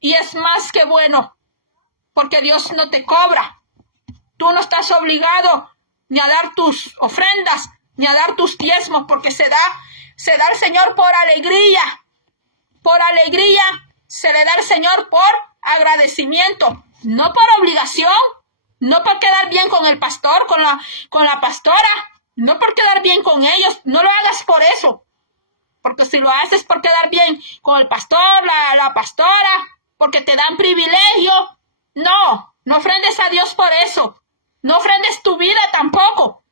Y es más que bueno. Porque Dios no te cobra. Tú no estás obligado ni a dar tus ofrendas, ni a dar tus diezmos, porque se da al Señor por alegría. Por alegría se le da al Señor por agradecimiento. No por obligación. No por quedar bien con el pastor, con la pastora. No por quedar bien con ellos. No lo hagas por eso. Porque si lo haces por quedar bien con el pastor, la pastora, porque te dan privilegio, no ofrendes a Dios por eso. No ofrendes tu vida tampoco.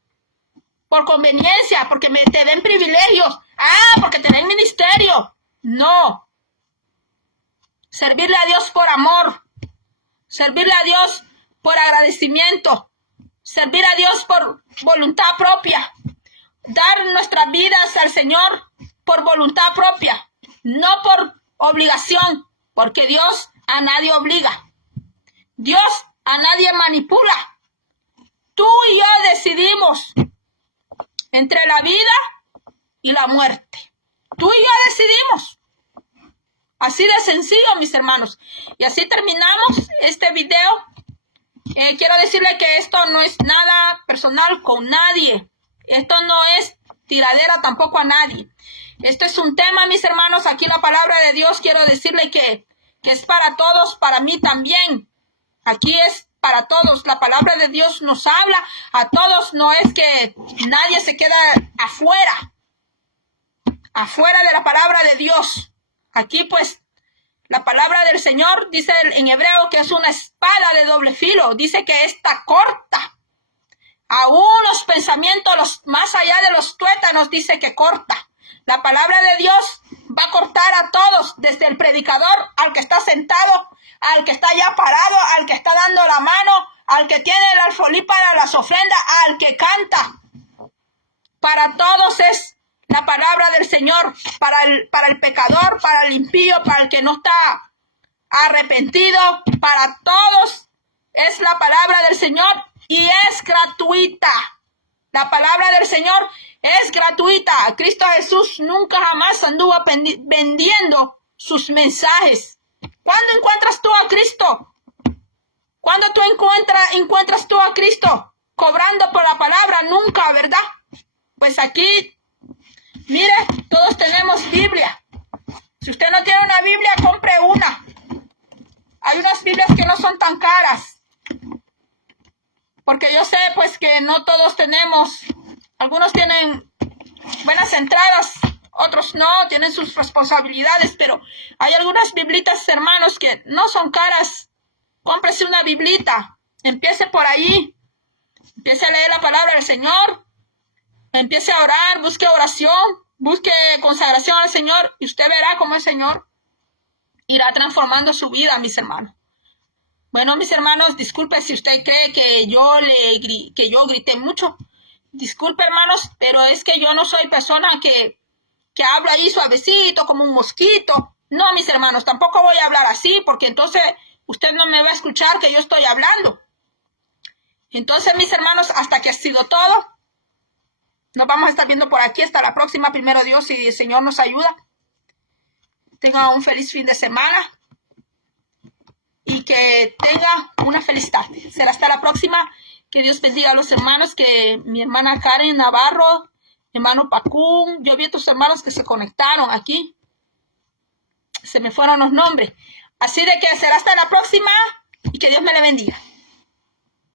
Por conveniencia, porque te den privilegios. Porque te den ministerio. No. Servirle a Dios por amor. Servirle a Dios por agradecimiento, servir a Dios por voluntad propia, dar nuestras vidas al Señor por voluntad propia, no por obligación, porque Dios a nadie obliga, Dios a nadie manipula. Tú y yo decidimos entre la vida y la muerte. Tú y yo decidimos. Así de sencillo, mis hermanos. Y así terminamos este video. Quiero decirle que esto no es nada personal con nadie. Esto no es tiradera tampoco a nadie. Esto es un tema, mis hermanos. Aquí la palabra de Dios, quiero decirle que es para todos, para mí también. Aquí es para todos. La palabra de Dios nos habla a todos. No es que nadie se queda afuera de la palabra de Dios. Aquí pues la palabra del Señor dice en hebreo que es una espada de doble filo. Dice que está corta. Aún los pensamientos, más allá de los tuétanos, dice que corta. La palabra de Dios va a cortar a todos, desde el predicador, al que está sentado, al que está ya parado, al que está dando la mano, al que tiene el alfolí para las ofrendas, al que canta. Para todos es la palabra del Señor, para el pecador, para el impío, para el que no está arrepentido, para todos es la palabra del Señor y es gratuita. La palabra del Señor es gratuita. Cristo Jesús nunca jamás anduvo vendiendo sus mensajes. ¿Cuándo encuentras tú a Cristo? ¿Cuándo tú encuentras tú a Cristo cobrando por la palabra? Nunca, ¿verdad? Pues aquí, mire, todos tenemos Biblia. Si usted no tiene una Biblia, compre una. Hay unas Biblias que no son tan caras. Porque yo sé, pues, que no todos tenemos. Algunos tienen buenas entradas, otros no, tienen sus responsabilidades. Pero hay algunas Biblitas, hermanos, que no son caras. Cómprese una Biblita. Empiece por ahí. Empiece a leer la palabra del Señor. Empiece a orar, busque oración, busque consagración al Señor y usted verá cómo el Señor irá transformando su vida, mis hermanos. Bueno, mis hermanos, disculpe si usted cree que yo grité mucho. Disculpe, hermanos, pero es que yo no soy persona que que hablo ahí suavecito, como un mosquito. No, mis hermanos, tampoco voy a hablar así, porque entonces usted no me va a escuchar que yo estoy hablando. Entonces, mis hermanos, hasta que ha sido todo. Nos vamos a estar viendo por aquí. Hasta la próxima, primero Dios, si el Señor nos ayuda. Tenga un feliz fin de semana. Y que tenga una feliz tarde. Será hasta la próxima. Que Dios bendiga a los hermanos. Que mi hermana Karen Navarro, hermano Pacún. Yo vi a tus hermanos que se conectaron aquí. Se me fueron los nombres. Así de que será hasta la próxima. Y que Dios me le bendiga.